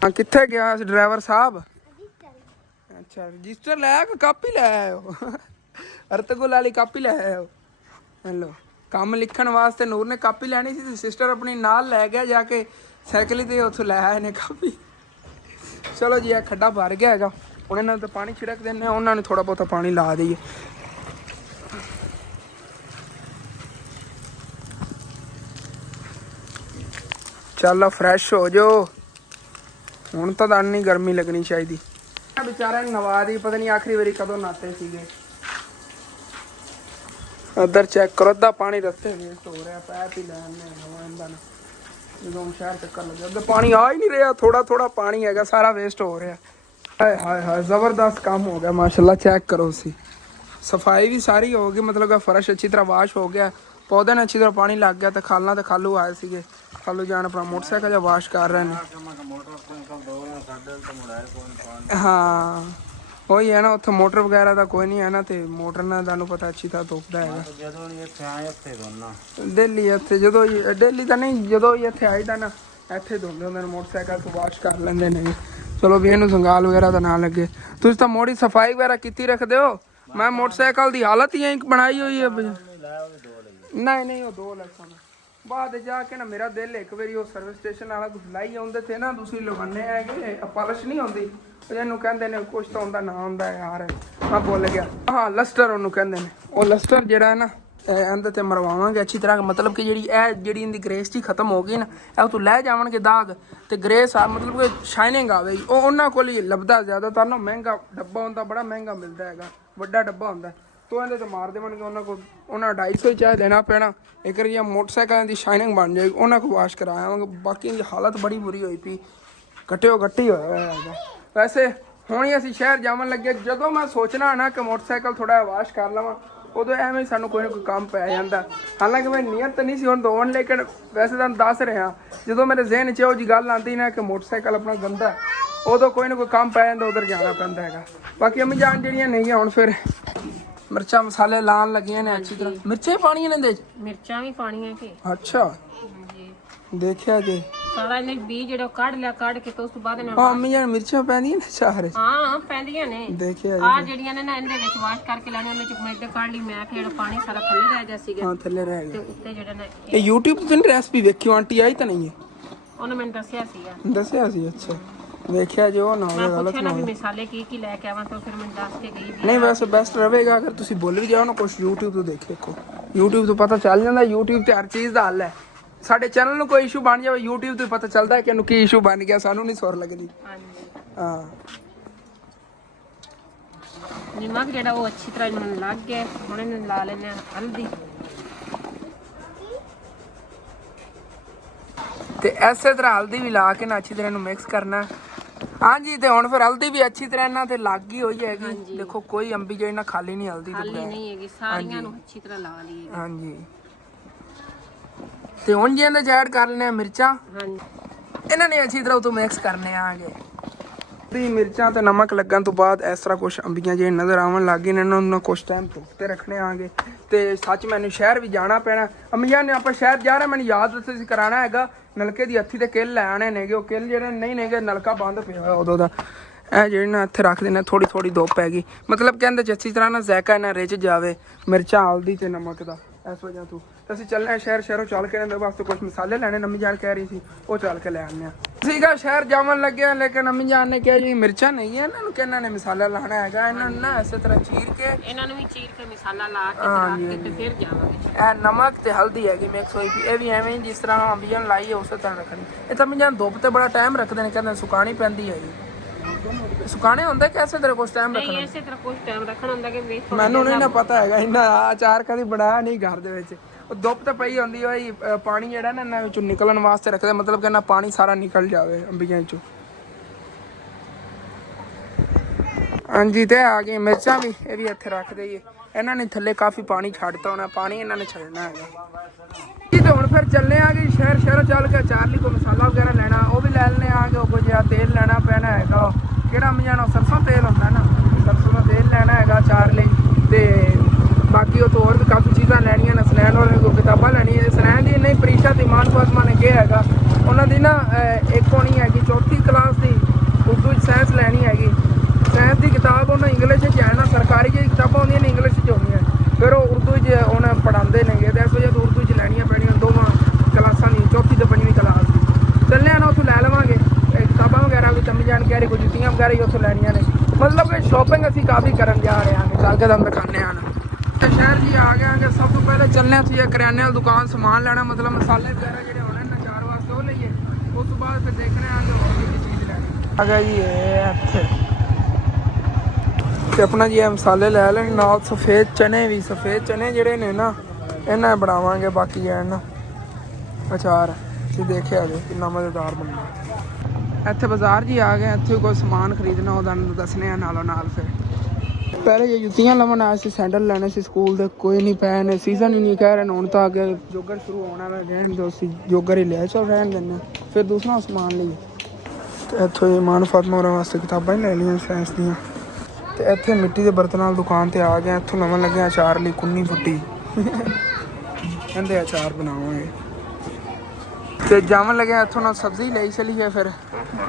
ਹਾਂ ਕਿੱਥੇ ਗਿਆ ਸੀ ਡਰਾਈਵਰ ਸਾਹਿਬ? ਅੱਛਾ ਰਜਿਸਟਰ ਲੈ ਕੇ ਕਾਪੀ ਲੈ ਆਇਓ। ਅਰਤਗੁਲ ਵਾਲੀ ਕਾਪੀ ਲੈ ਆਇਓ। ਹੈਲੋ ਕੰਮ ਲਿਖਣ ਵਾਸਤੇ ਨੂਰ ਨੇ ਕਾਪੀ ਲੈਣੀ ਸੀ ਤੇ ਸਿਸਟਰ ਆਪਣੀ ਨਾਲ ਲੈ ਗਿਆ ਜਾ ਕੇ ਸਾਈਕਲ ਤੇ ਉੱਥੋਂ ਲੈ ਆਏ ਨੇ ਕਾਪੀ। ਚਲੋ ਜੀ ਇਹ ਖੱਡਾ ਭਰ ਗਿਆ ਹੈਗਾ, ਉਹਨਾਂ ਨਾਲ ਤਾਂ ਪਾਣੀ ਛਿੜਕ ਦਿੰਦੇ ਆ, ਉਹਨਾਂ ਨੂੰ ਥੋੜਾ ਬਹੁਤਾ ਪਾਣੀ ਲਾ ਦਈਏ। ਚੱਲ ਫਰੈਸ਼ ਹੋ ਜਾਓ ਹੁਣ ਤਾਂ ਇੰਨੀ ਗਰਮੀ ਲੱਗਣੀ ਚਾਹੀਦੀ। ਵਿਚਾਰਿਆਂ ਨੂੰ ਨਵਾ ਦੀ ਪਤਾ ਨਹੀਂ ਆਖਰੀ ਵਾਰੀ ਕਦੋਂ ਨਾਤੇ ਸੀਗੇ। ਉਧਰ ਚੈੱਕ ਕਰੋ ਅੱਧਾ ਪਾਣੀ ਰਸਤੇ ਵੇਸਟ ਹੋ ਰਿਹਾ। ਪੈਪ ਹੀ ਲੈਣ ਨੇ ਨਵਾਂ ਨਾ ਜਦੋਂ ਸ਼ਹਿਰ ਚੱਕਰ ਲੱਗਿਆ ਉਧਰ ਪਾਣੀ ਆ ਹੀ ਨਹੀਂ ਰਿਹਾ। ਥੋੜਾ ਥੋੜਾ ਪਾਣੀ ਹੈਗਾ, ਸਾਰਾ ਵੇਸਟ ਹੋ ਰਿਹਾ। ਹਾਏ ਹਾਏ ਹਾਏ ਜ਼ਬਰਦਸਤ ਕੰਮ ਹੋ ਗਿਆ ਮਾਸ਼ਾਅੱਲਾ। ਚੈੱਕ ਕਰੋ ਸੀ ਸਫਾਈ ਵੀ ਸਾਰੀ ਹੋ ਗਈ, ਮਤਲਬ ਕਿ ਫਰਸ਼ ਅੱਛੀ ਤਰ੍ਹਾਂ ਵਾਸ਼ ਹੋ ਗਿਆ, ਪੌਦੇ ਨੂੰ ਅੱਛੀ ਤਰ੍ਹਾਂ ਪਾਣੀ ਲੱਗ ਗਿਆ। ਤੇ ਖਾਲਾਂ ਤੇ ਖਾਲੂ ਆਏ ਸੀਗੇ, ਖਾਲੂ ਜਾਨ ਆਪਣਾ ਮੋਟਰਸਾਈਕਲ ਜਾਂ ਵਾਸ਼ ਕਰ ਰਹੇ ਨੇ। ਹਾਂ ਉਹੀ ਹੈ ਨਾ, ਉੱਥੇ ਮੋਟਰ ਵਗੈਰਾ ਦਾ ਕੋਈ ਨਹੀਂ ਹੈ ਨਾ, ਤੇ ਮੋਟਰ ਨਾਲ ਤੁਹਾਨੂੰ ਪਤਾ ਅੱਛੀ ਤਰ੍ਹਾਂ ਧੋਪਦਾ ਹੈਗਾ। ਡੇਲੀ ਇੱਥੇ ਜਦੋਂ ਡੇਲੀ ਤਾਂ ਨਹੀਂ, ਜਦੋਂ ਹੀ ਇੱਥੇ ਆਈਦਾ ਨਾ ਇੱਥੇ ਧੋਂਦੇ ਹੁੰਦੇ ਨੇ ਮੋਟਰਸਾਈਕਲ ਤੋਂ ਵਾਸ਼ ਕਰ ਲੈਂਦੇ ਨੇ। ਚਲੋ ਵੀ ਇਹਨੂੰ ਸੰਗਾਲ ਵਗੈਰਾ ਤਾਂ ਨਾ ਲੱਗੇ। ਤੁਸੀਂ ਤਾਂ ਮੋੜੀ ਸਫਾਈ ਵਗੈਰਾ ਕੀਤੀ ਰੱਖਦੇ ਹੋ। ਮੈਂ ਮੋਟਰਸਾਈਕਲ ਦੀ ਹਾਲਤ ਹੀ ਬਣਾਈ ਹੋਈ ਹੈ। ਨਹੀਂ ਨਹੀਂ ਉਹ 2 ਲੱਖ ਬਾਅਦ ਜਾ ਕੇ ਨਾ ਮੇਰਾ ਦਿਲ ਇੱਕ ਵਾਰੀ ਉਹ ਸਰਵਿਸ ਸਟੇਸ਼ਨ ਵਾਲਾ ਲਾਈ ਆਉਂਦੇ ਤੇ ਨਾ ਦੂਸਰੀ ਲਗਾਨੇ ਹੈਗੇ ਪਾਲਿਸ਼ ਨਹੀਂ ਹੁੰਦੀ, ਇਹਨੂੰ ਕਹਿੰਦੇ ਨੇ ਕੁਛ ਤਾਂ ਹੁੰਦਾ ਨਾ ਹੁੰਦਾ ਯਾਰ ਮੈਂ ਭੁੱਲ ਗਿਆ। ਹਾਂ ਲਸਟਰ ਉਹਨੂੰ ਕਹਿੰਦੇ ਨੇ। ਉਹ ਲਸਟਰ ਜਿਹੜਾ ਹੈ ਨਾ ਇਹਦੇ ਤੇ ਮਰਵਾਵਾਂਗੇ ਅੱਛੀ ਤਰ੍ਹਾਂ, ਮਤਲਬ ਕਿ ਜਿਹੜੀ ਇਹਦੀ ਗ੍ਰੇਸ ਜੀ ਖਤਮ ਹੋ ਗਈ ਨਾ, ਇਹ ਤੋਂ ਲੈ ਜਾਵਣਗੇ ਦਾਗ ਤੇ ਗ੍ਰੇਸ ਆ ਮਤਲਬ ਕਿ ਸ਼ਾਈਨਿੰਗ ਆਵੇਗੀ। ਉਹ ਉਹਨਾਂ ਕੋਲ ਹੀ ਲੱਭਦਾ ਜ਼ਿਆਦਾਤਰ ਨਾ, ਮਹਿੰਗਾ ਡੱਬਾ ਹੁੰਦਾ, ਬੜਾ ਮਹਿੰਗਾ ਮਿਲਦਾ ਹੈਗਾ, ਵੱਡਾ ਡੱਬਾ ਹੁੰਦਾ। ਤੋ ਇਹਦੇ ਤੇ ਮਾਰ ਦੇਵਣਗੇ ਉਹਨਾਂ ਕੋਲ, ਉਹਨਾਂ 250 ਚਾਹ ਦੇਣਾ ਪੈਣਾ। ਇੱਕ ਵਾਰੀ ਮੋਟਰਸਾਈਕਲਾਂ ਦੀ ਸ਼ਾਈਨਿੰਗ ਬਣ ਜਾਏਗੀ, ਉਹਨਾਂ ਕੋਲ ਵਾਸ਼ ਕਰਾਵਾਂਗੇ। ਬਾਕੀ ਦੀ ਹਾਲਤ ਬੜੀ ਬੁਰੀ ਹੋਈ ਪਈ, ਘਟਿਓ ਘੱਟੀ ਹੋਇਆ ਹੈਗਾ। ਵੈਸੇ ਹੁਣ ਹੀ ਅਸੀਂ ਸ਼ਹਿਰ ਜਾਵਣ ਲੱਗੇ, ਜਦੋਂ ਮੈਂ ਸੋਚਣਾ ਨਾ ਕਿ ਮੋਟਰਸਾਈਕਲ ਥੋੜਾ ਵਾਸ਼ ਕਰ ਲਵਾਂ ਉਦੋਂ ਐਵੇਂ ਸਾਨੂੰ ਕੋਈ ਨਾ ਕੋਈ ਕੰਮ ਪੈ ਜਾਂਦਾ। ਹਾਲਾਂਕਿ ਮੈਂ ਨੀਅਤ ਤਾਂ ਨਹੀਂ ਸੀ ਹੁਣ ਧੋਣ, ਲੇਕਿਨ ਵੈਸੇ ਤੁਹਾਨੂੰ ਦੱਸ ਰਿਹਾ ਜਦੋਂ ਮੇਰੇ ਜ਼ਿਹਨ 'ਚ ਉਹ ਜੀ ਗੱਲ ਆਉਂਦੀ ਨਾ ਕਿ ਮੋਟਰਸਾਈਕਲ ਆਪਣਾ ਗੰਦਾ, ਉਦੋਂ ਕੋਈ ਨਾ ਕੋਈ ਕੰਮ ਪੈ ਜਾਂਦਾ, ਉਧਰ ਜਾਣਾ ਪੈਂਦਾ ਹੈਗਾ। ਬਾਕੀ ਅੰਮੀ ਜਾਨ ਜਿਹੜੀਆਂ ਨਹੀਂ ਹੁਣ ਫਿਰ ਮਿਰਚਾਂ ਮਸਾਲੇ ਲਾਉਣ ਲੱਗੀਆਂ ਨੇ ਅੱਛੀ ਤਰ੍ਹਾਂ। ਮਿਰਚਾਂ ਹੀ ਪਾਣੀਆਂ ਨੇ ਇਹਦੇ 'ਚ? ਮਿਰਚਾਂ ਵੀ ਪਾਣੀਆਂ ਕਿ? ਅੱਛਾ ਦੇਖਿਆ ਜੇ ਸਾਰਾ ਇਹਨੇ ਬੀਜ ਜਿਹੜਾ ਕੱਢ ਲਿਆ, ਕੱਢ ਕੇ ਤੇ ਉਸ ਤੋਂ ਬਾਅਦ ਹਾਂ ਅੰਮੀ ਜਾਨ ਮਿਰਚਾਂ ਪੈਂਦੀਆਂ ਨੇ ਚਾਰੇ? ਹਾਂ ਪੈਂਦੀਆਂ ਨੇ। ਦੇਖਿਆ ਆ ਜਿਹੜੀਆਂ ਨੇ ਨਾ ਇਹਦੇ ਵਿੱਚ ਵਾਸ਼ ਕਰਕੇ ਲੈਣੇ, ਉਹਦੇ ਚ ਮੈਂ ਇੱਧਰ ਕੱਢ ਲਈ। ਮੈਂ ਜਿਹੜਾ ਪਾਣੀ ਸਾਰਾ ਥੱਲੇ ਰਹਿ ਗਿਆ ਸੀਗਾ। ਹਾਂ ਥੱਲੇ ਰਹਿ ਤੇ ਗਿਆ। ਉੱਤੇ ਜਿਹੜਾ ਨਾ ਇਹ YouTube ਤੇ ਰੈਸਪੀ ਵੇਖੀ ਆਂਟੀ ਆਈ ਤਾਂ ਨਹੀਂ ਹੈ? ਉਹਨੇ ਮੈਨੂੰ ਦੱਸਿਆ ਸੀਗਾ। ਦੱਸਿਆ ਸੀ? ਅੱਛਾ ਵੇਖਿਆ ਜੋ ਨਾ ਹੋਵੇ ਗਲਤ ਪੁੱਛਿਆ ਨਾ ਵੀ ਮਸਾਲੇ ਕੀ ਲੈ ਕੇ ਆਵਾਂ, ਤਾਂ ਫਿਰ ਮੈਨੂੰ ਦੱਸ ਕੇ ਗਈ। ਨਹੀਂ ਵੈਸੇ ਬੈਸਟ ਰਹੇਗਾ ਅਗਰ ਤੁਸੀਂ ਭੁੱਲ ਵੀ ਜਾਓ ਨਾ ਕੁਛ, YouTube ਤੋਂ ਦੇਖੋ। YouTube ਤੋਂ ਪਤਾ ਚੱਲ ਜਾਂਦਾ, YouTube ਤੇ ਹਰ ਚੀਜ਼ ਦਾ ਹੱਲ ਹੈ। ਸਾਡੇ ਚੈਨਲ ਨੂੰ ਕੋਈ ਇਸ਼ੂ ਬਣ ਜਾਵੇ YouTube ਤੋਂ ਪਤਾ ਚੱਲਦਾ ਕਿ ਇਹਨੂੰ ਕੀ ਇਸ਼ੂ ਬਣ ਗਿਆ, ਸਾਨੂੰ ਨਹੀਂ ਸੁਰ ਲੱਗਦੀ। ਹਾਂ ਨਮਕ ਜਿਹੜਾ ਉਹ ਅੱਛੀ ਤਰ੍ਹਾਂ ਇਹਨੂੰ ਲੱਗ ਗਿਆ। ਹੁਣ ਇਹਨੂੰ ਲਾ ਲੈਂਦੇ ਹਾਂ ਹਲਦੀ, ਤੇ ਐਸੇ ਤਰ੍ਹਾਂ ਹਲਦੀ ਵੀ ਲਾ ਕੇ ਨਾ ਅੱਛੀ ਤਰ੍ਹਾਂ ਇਹਨੂੰ ਮਿਕਸ ਕਰਨਾ। ਹਾਂਜੀ ਤੇ ਹੁਣ ਫਿਰ ਹਲਦੀ ਵੀ ਅੱਛੀ ਤਰ੍ਹਾਂ ਇਹਨਾਂ ਤੇ ਲੱਗ ਗਈ ਹੋਈ ਹੈਗੀ। ਦੇਖੋ ਕੋਈ ਅੰਬੀ ਜਿਹੜੀ ਨਾ ਖਾਲੀ ਨਹੀਂ, ਹਲਦੀ ਖਾਲੀ ਨਹੀਂ ਹੈਗੀ, ਸਾਰੀਆਂ ਨੂੰ ਅੱਛੀ ਤਰ੍ਹਾਂ ਲਾ ਲਈ। ਹਾਂਜੀ ਤੇ ਹੁਣ ਜੀ ਇਹਦੇ ਚ ਐਡ ਕਰ ਲੈਣੇ ਆ ਮਿਰਚਾਂ। ਹਾਂਜੀ ਇਹਨਾਂ ਨੇ ਅੱਛੀ ਤਰ੍ਹਾਂ ਉਤੋਂ ਮਿਕਸ ਕਰਨੇ ਆਗੇ। ਤੇ ਮਿਰਚਾਂ ਤੇ ਨਮਕ ਲੱਗਣ ਤੋਂ ਬਾਅਦ ਇਸ ਤਰ੍ਹਾਂ ਕੁਛ ਅੰਬੀਆਂ ਜਿਹੜੀਆਂ ਨਜ਼ਰ ਆਉਣ ਲੱਗ ਗਈਆਂ, ਇਹਨਾਂ ਨੂੰ ਕੁਛ ਟਾਈਮ ਧੁੱਪ ਤੇ ਰੱਖਣੇ ਆਗੇ। ਤੇ ਸੱਚ ਮੈਨੂੰ ਸ਼ਹਿਰ ਵੀ ਜਾਣਾ ਪੈਣਾ। ਅੰਬੀਆਂ ਨੇ ਆਪਾਂ ਸ਼ਹਿਰ ਜਾ ਰਹੇ, ਮੈਨੂੰ ਯਾਦ ਦੱਸੇ ਸੀ ਕਰਾਉਣਾ ਹੈਗਾ ਨਲਕੇ ਦੀ ਹੱਥੀ ਤੇ ਕਿੱਲ ਲੈ ਆਣੇ ਨੇਗੇ। ਉਹ ਕਿੱਲ ਜਿਹੜੇ ਨਹੀਂ ਨੇਗੇ, ਨਲਕਾ ਬੰਦ ਪਿਆ ਹੋਇਆ ਉਦੋਂ ਦਾ। ਇਹ ਜਿਹੜੇ ਨਾ ਇੱਥੇ ਰੱਖ ਦੇਣਾ, ਥੋੜੀ ਥੋੜੀ ਧੁੱਪ ਪੈ ਗਈ, ਮਤਲਬ ਕਹਿੰਦੇ ਚ ਅੱਛੀ ਤਰ੍ਹਾਂ ਨਾ ਜ਼ਾਇਕਾ ਨਾ ਰਿੱਝ ਜਾਵੇ ਮਿਰਚਾਂ ਹਲਦੀ ਤੇ ਨਮਕ ਦਾ। ਇਸ ਵਜ੍ਹਾ ਤੋਂ ਅਸੀਂ ਚੱਲਣਾ ਸ਼ਹਿਰੋਂ ਚੱਲ ਕੇ ਇਹਦੇ ਵਾਸਤੇ ਕੁਛ ਮਸਾਲੇ ਲੈਣੇ। ਅੰਮੀ ਜਾਨ ਕਹਿ ਰਹੀ ਸੀ ਉਹ ਚੱਲ ਕੇ ਲੈ ਆਉਂਦੇ ਆ। ਸੀਗਾ ਸ਼ਹਿਰ ਜਾਵਣ ਲੱਗਿਆ, ਲੇਕਿਨ ਅੰਮੀ ਜਾਨ ਨੇ ਕਿਹਾ ਜੀ ਮਿਰਚਾਂ ਨਹੀਂ ਹੈ, ਇਹਨਾਂ ਨੂੰ ਕਿ ਇਹਨਾਂ ਨੇ ਮਸਾਲਾ ਲਾਣਾ ਹੈਗਾ। ਇਹਨਾਂ ਨੂੰ ਨਾ ਇਸੇ ਤਰ੍ਹਾਂ ਚੀਰ ਕੇ, ਇਹਨਾਂ ਨੂੰ ਵੀ ਚੀਰ ਕੇ ਮਸਾਲਾ ਲਾ ਕੇ ਰੱਖ ਕੇ ਤੇ ਫਿਰ ਜਾਵਾਂਗੇ। ਇਹ ਨਮਕ ਤੇ ਹਲਦੀ ਹੈਗੀ ਮਿਕਸ ਹੋਈ ਵੀ, ਇਹ ਵੀ ਐਵੇਂ ਹੀ ਜਿਸ ਤਰ੍ਹਾਂ ਅੰਬੀਆਂ ਲਾਈ ਹੈ ਉਸੇ ਤਰ੍ਹਾਂ ਰੱਖਣੀ। ਇਹ ਤਾਂ ਅੰਮੀ ਜਾਨ ਧੁੱਪ ਤੇ ਬੜਾ ਟਾਈਮ ਰੱਖਦੇ ਨੇ, ਕਹਿੰਦੇ ਸੁਕਾਣੀ ਪੈਂਦੀ ਹੈਗੀ। ਸੁਕਾਣੇ ਹੁੰਦਾ ਕਿ ਐਸੇ ਤਰ੍ਹਾਂ ਕੁਛ ਟਾਈਮ ਰੱਖਣਾ? ਨਹੀਂ ਇਸੇ ਤਰ੍ਹਾਂ ਕੁਝ ਟਾਈਮ ਰੱਖਣਾ ਹੁੰਦਾ ਕਿ ਵੇਖ। ਮੈਨੂੰ ਨਹੀਂ ਨਾ ਪਤਾ ਹੈਗਾ, ਇਹਨਾਂ ਅਚਾਰ ਕਦੀ ਬਣਾਇਆ ਨਹੀਂ ਘਰ ਦੇ ਵਿੱਚ। ਉਹ ਧੁੱਪ ਤੇ ਪਈ ਹੁੰਦੀ ਹੋਈ, ਪਾਣੀ ਜਿਹੜਾ ਨਾ ਇਹਨਾਂ ਵਿੱਚੋਂ ਨਿਕਲਣ ਵਾਸਤੇ ਰੱਖਦੇ, ਮਤਲਬ ਕਿ ਇਹਨਾਂ ਪਾਣੀ ਸਾਰਾ ਨਿਕਲ ਜਾਵੇ ਅੰਬੀਆਂ ਚੋਂ। ਹਾਂਜੀ ਤੇ ਆ ਗਈ ਮਿਰਚਾਂ ਵੀ, ਇਹ ਵੀ ਇੱਥੇ ਰੱਖ ਦਈਏ। ਇਹਨਾਂ ਨੇ ਥੱਲੇ ਕਾਫੀ ਪਾਣੀ ਛੱਡਤਾ ਹੋਣਾ, ਪਾਣੀ ਇਹਨਾਂ ਨੇ ਛੱਡਣਾ ਹੈਗਾ ਜੀ। ਤੇ ਹੁਣ ਫਿਰ ਚੱਲੇ ਆਗੇ ਸ਼ਹਿਰ ਚੱਲ ਕੇ ਚਾਰਲੀ ਕੋ ਮਸਾਲਾ ਵਗੈਰਾ ਲੈਣਾ, ਉਹ ਵੀ ਲੈ ਲੈਣੇ ਆਗੇ। ਉਹ ਕੁਝ ਜਿਹਾ ਤੇਲ ਲੈਣਾ ਪੈਣਾ ਹੈਗਾ, ਕਿਹੜਾ ਮਜਾਣਾ ਸਰਸੋਂ ਤੇਲ ਹੁੰਦਾ ਨਾ, ਸਰਸੋਂ ਦਾ ਤੇਲ ਲੈਣਾ ਹੈਗਾ ਚਾਰਲੀ। ਤੇ ਬਾਕੀ ਉਹ ਤੋਂ ਹੋਰ ਵੀ ਕਾਫੀ ਚੀਜ਼ਾਂ ਲੈਣੀਆਂ ਨੇ। ਸਨੈਨ ਵਾਲੇ ਕੋਲ ਕਿਤਾਬਾਂ ਲੈਣੀਆਂ ਨੇ। ਸਨੈਨ ਦੀ ਨਹੀਂ ਪ੍ਰੀਸ਼ਾ ਤੇ ਇਮਾਨ ਫਾਤਮਾ ਨੇ ਕਿਹਾ ਹੈਗਾ, ਉਹਨਾਂ ਦੀ ਨਾ ਇੱਕ ਹੋਣੀ ਹੈਗੀ 4th ਕਲਾਸ ਦੀ ਉਰਦੂ 'ਚ ਸਾਇੰਸ ਲੈਣੀ ਹੈਗੀ। ਸਾਇੰਸ ਦੀ ਕਿਤਾਬ ਉਹਨਾਂ ਇੰਗਲਿਸ਼ 'ਚ ਹੈ ਨਾ, ਸਰਕਾਰੀ ਜਿਹੜੀ ਕਿਤਾਬਾਂ ਹੁੰਦੀਆਂ ਨੇ ਇੰਗਲਿਸ਼ 'ਚ ਹੁੰਦੀਆਂ, ਫਿਰ ਉਹ ਉਰਦੂ 'ਚ ਉਹਨਾਂ ਪੜ੍ਹਾਉਂਦੇ ਨੇਗੇ। ਤੇ ਇਸ ਵਜ੍ਹਾ ਤੋਂ ਉਰਦੂ 'ਚ ਲੈਣੀਆਂ ਪੈਣੀਆਂ ਦੋਵਾਂ ਕਲਾਸਾਂ ਦੀ, 4th ਤੇ 5ਵੀਂ ਕਲਾਸ ਦੀ। ਚੱਲਿਆ ਨਾ ਉੱਥੋਂ ਲੈ ਲਵਾਂਗੇ ਕਿਤਾਬਾਂ ਵਗੈਰਾ ਵੀ, ਤੰਮੀ ਜਾਣਕਾਰੀ ਕੋਈ ਜੁੱਤੀਆਂ ਵਗੈਰਾ ਹੀ ਉੱਥੋਂ ਲੈਣੀਆਂ ਨੇ। ਮਤਲਬ ਕਿ ਸ਼ੋਪਿੰਗ ਅਸੀਂ ਕਾਫੀ ਕਰਨ ਜਾ ਰਹੇ ਹਾਂ, ਚੱਲ ਕੇ ਤੁਹਾਨੂੰ ਦਿਖਾਉਂਦੇ ਹਾਂ। ਤੇ ਸ਼ਹਿਰ ਜੀ ਆ ਗਏ ਆਂਗੇ। ਸਭ ਤੋਂ ਪਹਿਲੇ ਚੱਲਣੇ ਅਸੀਂ ਕਰਿਆਨੇ ਵਾਲੀ ਦੁਕਾਨ ਸਮਾਨ ਲੈਣਾ, ਮਤਲਬ ਮਸਾਲੇ ਵਗੈਰਾ ਜਿਹੜੇ ਹੋਣੇ ਨਾ ਚਾਰ ਵਾਸਤੇ ਉਹ ਲਈਏ। ਉਸ ਤੋਂ ਬਾਅਦ ਫਿਰ ਦੇਖਣੇ ਆਂਗੇ ਹੋਰ ਕੀ ਚੀਜ਼ ਲੈਣੀ। ਆ ਗਿਆ ਜੀ ਇਹ ਇੱਥੇ ਤੇ ਆਪਣਾ ਜੀ ਇਹ ਮਸਾਲੇ ਲੈ ਲੈਣ, ਨਾਲ ਸਫੇਦ ਚਨੇ ਵੀ। ਸਫੇਦ ਚਨੇ ਜਿਹੜੇ ਨੇ ਨਾ ਇਹਨਾਂ ਬਣਾਵਾਂਗੇ। ਬਾਕੀ ਹੈ ਨਾ ਅਚਾਰ ਤੁਸੀਂ ਦੇਖਿਆ ਜੀ ਕਿੰਨਾ ਮਜ਼ੇਦਾਰ ਬਣਨਾ। ਇੱਥੇ ਬਾਜ਼ਾਰ ਜੀ ਆ ਗਏ, ਇੱਥੇ ਕੋਈ ਸਮਾਨ ਖਰੀਦਣਾ ਉਹਦਾ ਦੱਸਣੇ ਆ ਨਾਲੋਂ ਨਾਲ। ਫਿਰ ਪਹਿਲੇ ਜੇ ਜੁੱਤੀਆਂ ਲਵਣ ਆਏ ਸੀ, ਸੈਂਡਲ ਲੈਣੇ ਸੀ ਸਕੂਲ ਦੇ, ਕੋਈ ਨਹੀਂ ਪਏ ਨੇ, ਸੀਜ਼ਨ ਹੀ ਨਹੀਂ ਕਹਿ ਰਹੇ ਹੁਣ ਤਾਂ ਅੱਗੇ ਜੋਗਰ ਸ਼ੁਰੂ ਹੋਣ ਵਾਲਾ, ਰਹਿਣ ਦਿਓ ਅਸੀਂ ਜੋਗਰ ਹੀ ਲੈ ਚੱਲ ਰਹਿਣ ਦਿੰਦੇ ਫਿਰ ਦੂਸਰਾ ਸਮਾਨ ਲਈ। ਤੇ ਇੱਥੋਂ ਇਮਾਨ ਫਾਤਮਾ ਹੋਰਾਂ ਵਾਸਤੇ ਕਿਤਾਬਾਂ ਹੀ ਲੈ ਲਈਆਂ ਸਾਇੰਸ ਦੀਆਂ। ਤੇ ਇੱਥੇ ਮਿੱਟੀ ਦੇ ਬਰਤਨਾਂ ਵਾਲੀ ਦੁਕਾਨ ਤੇ ਆ ਗਏ। ਇੱਥੋਂ ਨਵਾਂ ਲੱਗਿਆ ਅਚਾਰ ਲਈ ਕੁੰਨੀ ਫੁੱਟੀ ਕਹਿੰਦੇ ਅਚਾਰ ਬਣਾਵਾਂਗੇ। ਤੇ ਜਾਵਣ ਲੱਗਿਆ ਇੱਥੋਂ ਨਾਲ ਸਬਜ਼ੀ ਲਈ ਚਲੀਏ। ਫਿਰ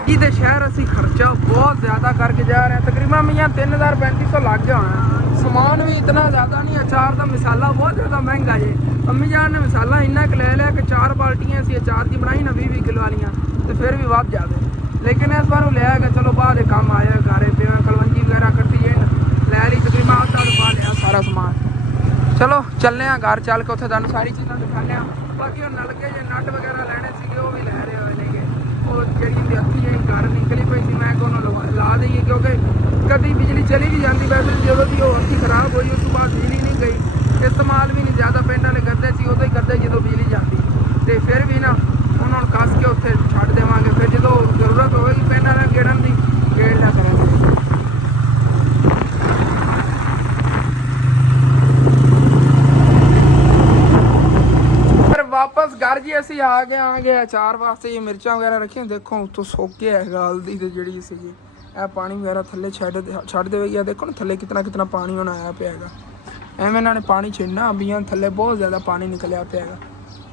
ਇਹਦੇ ਸ਼ਹਿਰ ਅਸੀਂ ਖਰਚਾ ਬਹੁਤ ਜ਼ਿਆਦਾ ਕਰਕੇ ਜਾ ਰਹੇ ਹਾਂ, ਤਕਰੀਬਨ ਮੈਂ 3000-3500 ਲੱਗ ਗਿਆ ਹੋਣਾ। ਸਮਾਨ ਵੀ ਇਤਨਾ ਜ਼ਿਆਦਾ ਨਹੀਂ, ਅਚਾਰ ਦਾ ਮਸਾਲਾ ਬਹੁਤ ਜ਼ਿਆਦਾ ਮਹਿੰਗਾ ਜੇ। ਅੰਮੀ ਜਾਨ ਨੇ ਮਸਾਲਾ ਇੰਨਾ ਕੁ ਲੈ ਲਿਆ ਕਿ 4 ਬਾਲਟੀਆਂ ਅਸੀਂ ਅਚਾਰ ਦੀ ਬਣਾਈ ਨਾ 20-20 ਕਿਲੋ ਵਾਲੀਆਂ, ਤੇ ਫਿਰ ਵੀ ਵੱਧ ਜਾਵੇ। ਲੇਕਿਨ ਇਸ ਵਾਰ ਉਹ ਲਿਆ ਕਿ ਚਲੋ ਬਾਅਦ ਦੇ ਕੰਮ ਆ ਜਾਏ, ਘਰੇ ਪਿਆ ਕਲਵੰਜੀ ਵਗੈਰਾ ਕੱਟੀ ਜੇ ਲੈ ਲਈ, ਤਕਰੀਬਨ ਅੱਧਾ ਪਾ ਲਿਆ ਸਾਰਾ ਸਮਾਨ। ਚਲੋ ਚੱਲਦੇ ਹਾਂ ਘਰ, ਚੱਲ ਕੇ ਉੱਥੇ ਤੁਹਾਨੂੰ ਸਾਰੀ ਚੀਜ਼ਾਂ ਦਿਖਾਉਂਦੇ ਹਾਂ। ਬਾਕੀ ਉਹ ਨਲਕੇ ਜੇ ਨਟ ਵਗੈਰਾ ਲੈਣੇ ਸੀਗੇ ਉਹ ਵੀ ਲੈ ਰਹੇ ਹੋਏ ਨੇਗੇ। ਉਹ ਜਿਹੜੀ ਵੀ ਅੱਖੀ ਜਿਹੜੀ ਘਰ ਨਿਕਲੀ ਪਈ ਸੀ, ਮੈਂ ਉਹਨੂੰ ਲਾ ਦਈਏ ਕਿਉਂਕਿ ਕਦੀ ਬਿਜਲੀ ਚਲੀ ਵੀ ਜਾਂਦੀ। ਵੈਸੇ ਜਦੋਂ ਦੀ ਉਹ ਅੱਖੀ ਖਰਾਬ ਹੋਈ ਉਸ ਤੋਂ ਬਾਅਦ ਬਿਜਲੀ ਨਹੀਂ ਗਈ। ਇਸਤੇਮਾਲ ਵੀ ਨਹੀਂ ਜ਼ਿਆਦਾ ਪਿੰਡ ਵਾਲੇ ਕਰਦੇ ਸੀ, ਉਦੋਂ ਹੀ ਕਰਦੇ ਜਦੋਂ ਬਿਜਲੀ ਜਾਂਦੀ। ਤੇ ਫਿਰ ਵੀ ਨਾ ਉਹਨਾਂ ਨੂੰ ਕੱਸ ਕੇ ਉੱਥੇ ਛੱਡ ਦੇਵਾਂਗੇ। ਫਿਰ ਜਦੋਂ ਜ਼ਰੂਰਤ ਹੋਵੇਗੀ ਪਿੰਡ ਵਾਲਿਆਂ ਗੇੜਨ ਦੀ, ਗੇੜ ਲਿਆ ਕਰਾਂਗੇ। ਵਾਪਸ ਘਰ ਜੀ ਅਸੀਂ ਆ ਗਏ ਅਚਾਰ ਵਾਸਤੇ। ਇਹ ਮਿਰਚਾਂ ਵਗੈਰਾ ਰੱਖੀਆਂ, ਦੇਖੋ ਉੱਤੋਂ ਸੁੱਕ ਕੇ ਹੈਗਾ ਹਲਦੀ ਤੇ ਜਿਹੜੀ ਸੀਗੀ। ਇਹ ਪਾਣੀ ਵਗੈਰਾ ਥੱਲੇ ਛੱਡ ਦੇਵੇਗੀ। ਦੇਖੋ ਨਾ ਥੱਲੇ ਕਿਤਨਾ ਪਾਣੀ ਹੁਣ ਆਇਆ ਪਿਆ ਹੈਗਾ। ਐਵੇਂ ਇਹਨਾਂ ਨੇ ਪਾਣੀ ਛਿੜਨਾ, ਅੰਬੀਆਂ ਥੱਲੇ ਬਹੁਤ ਜ਼ਿਆਦਾ ਪਾਣੀ ਨਿਕਲਿਆ ਪਿਆ ਹੈਗਾ।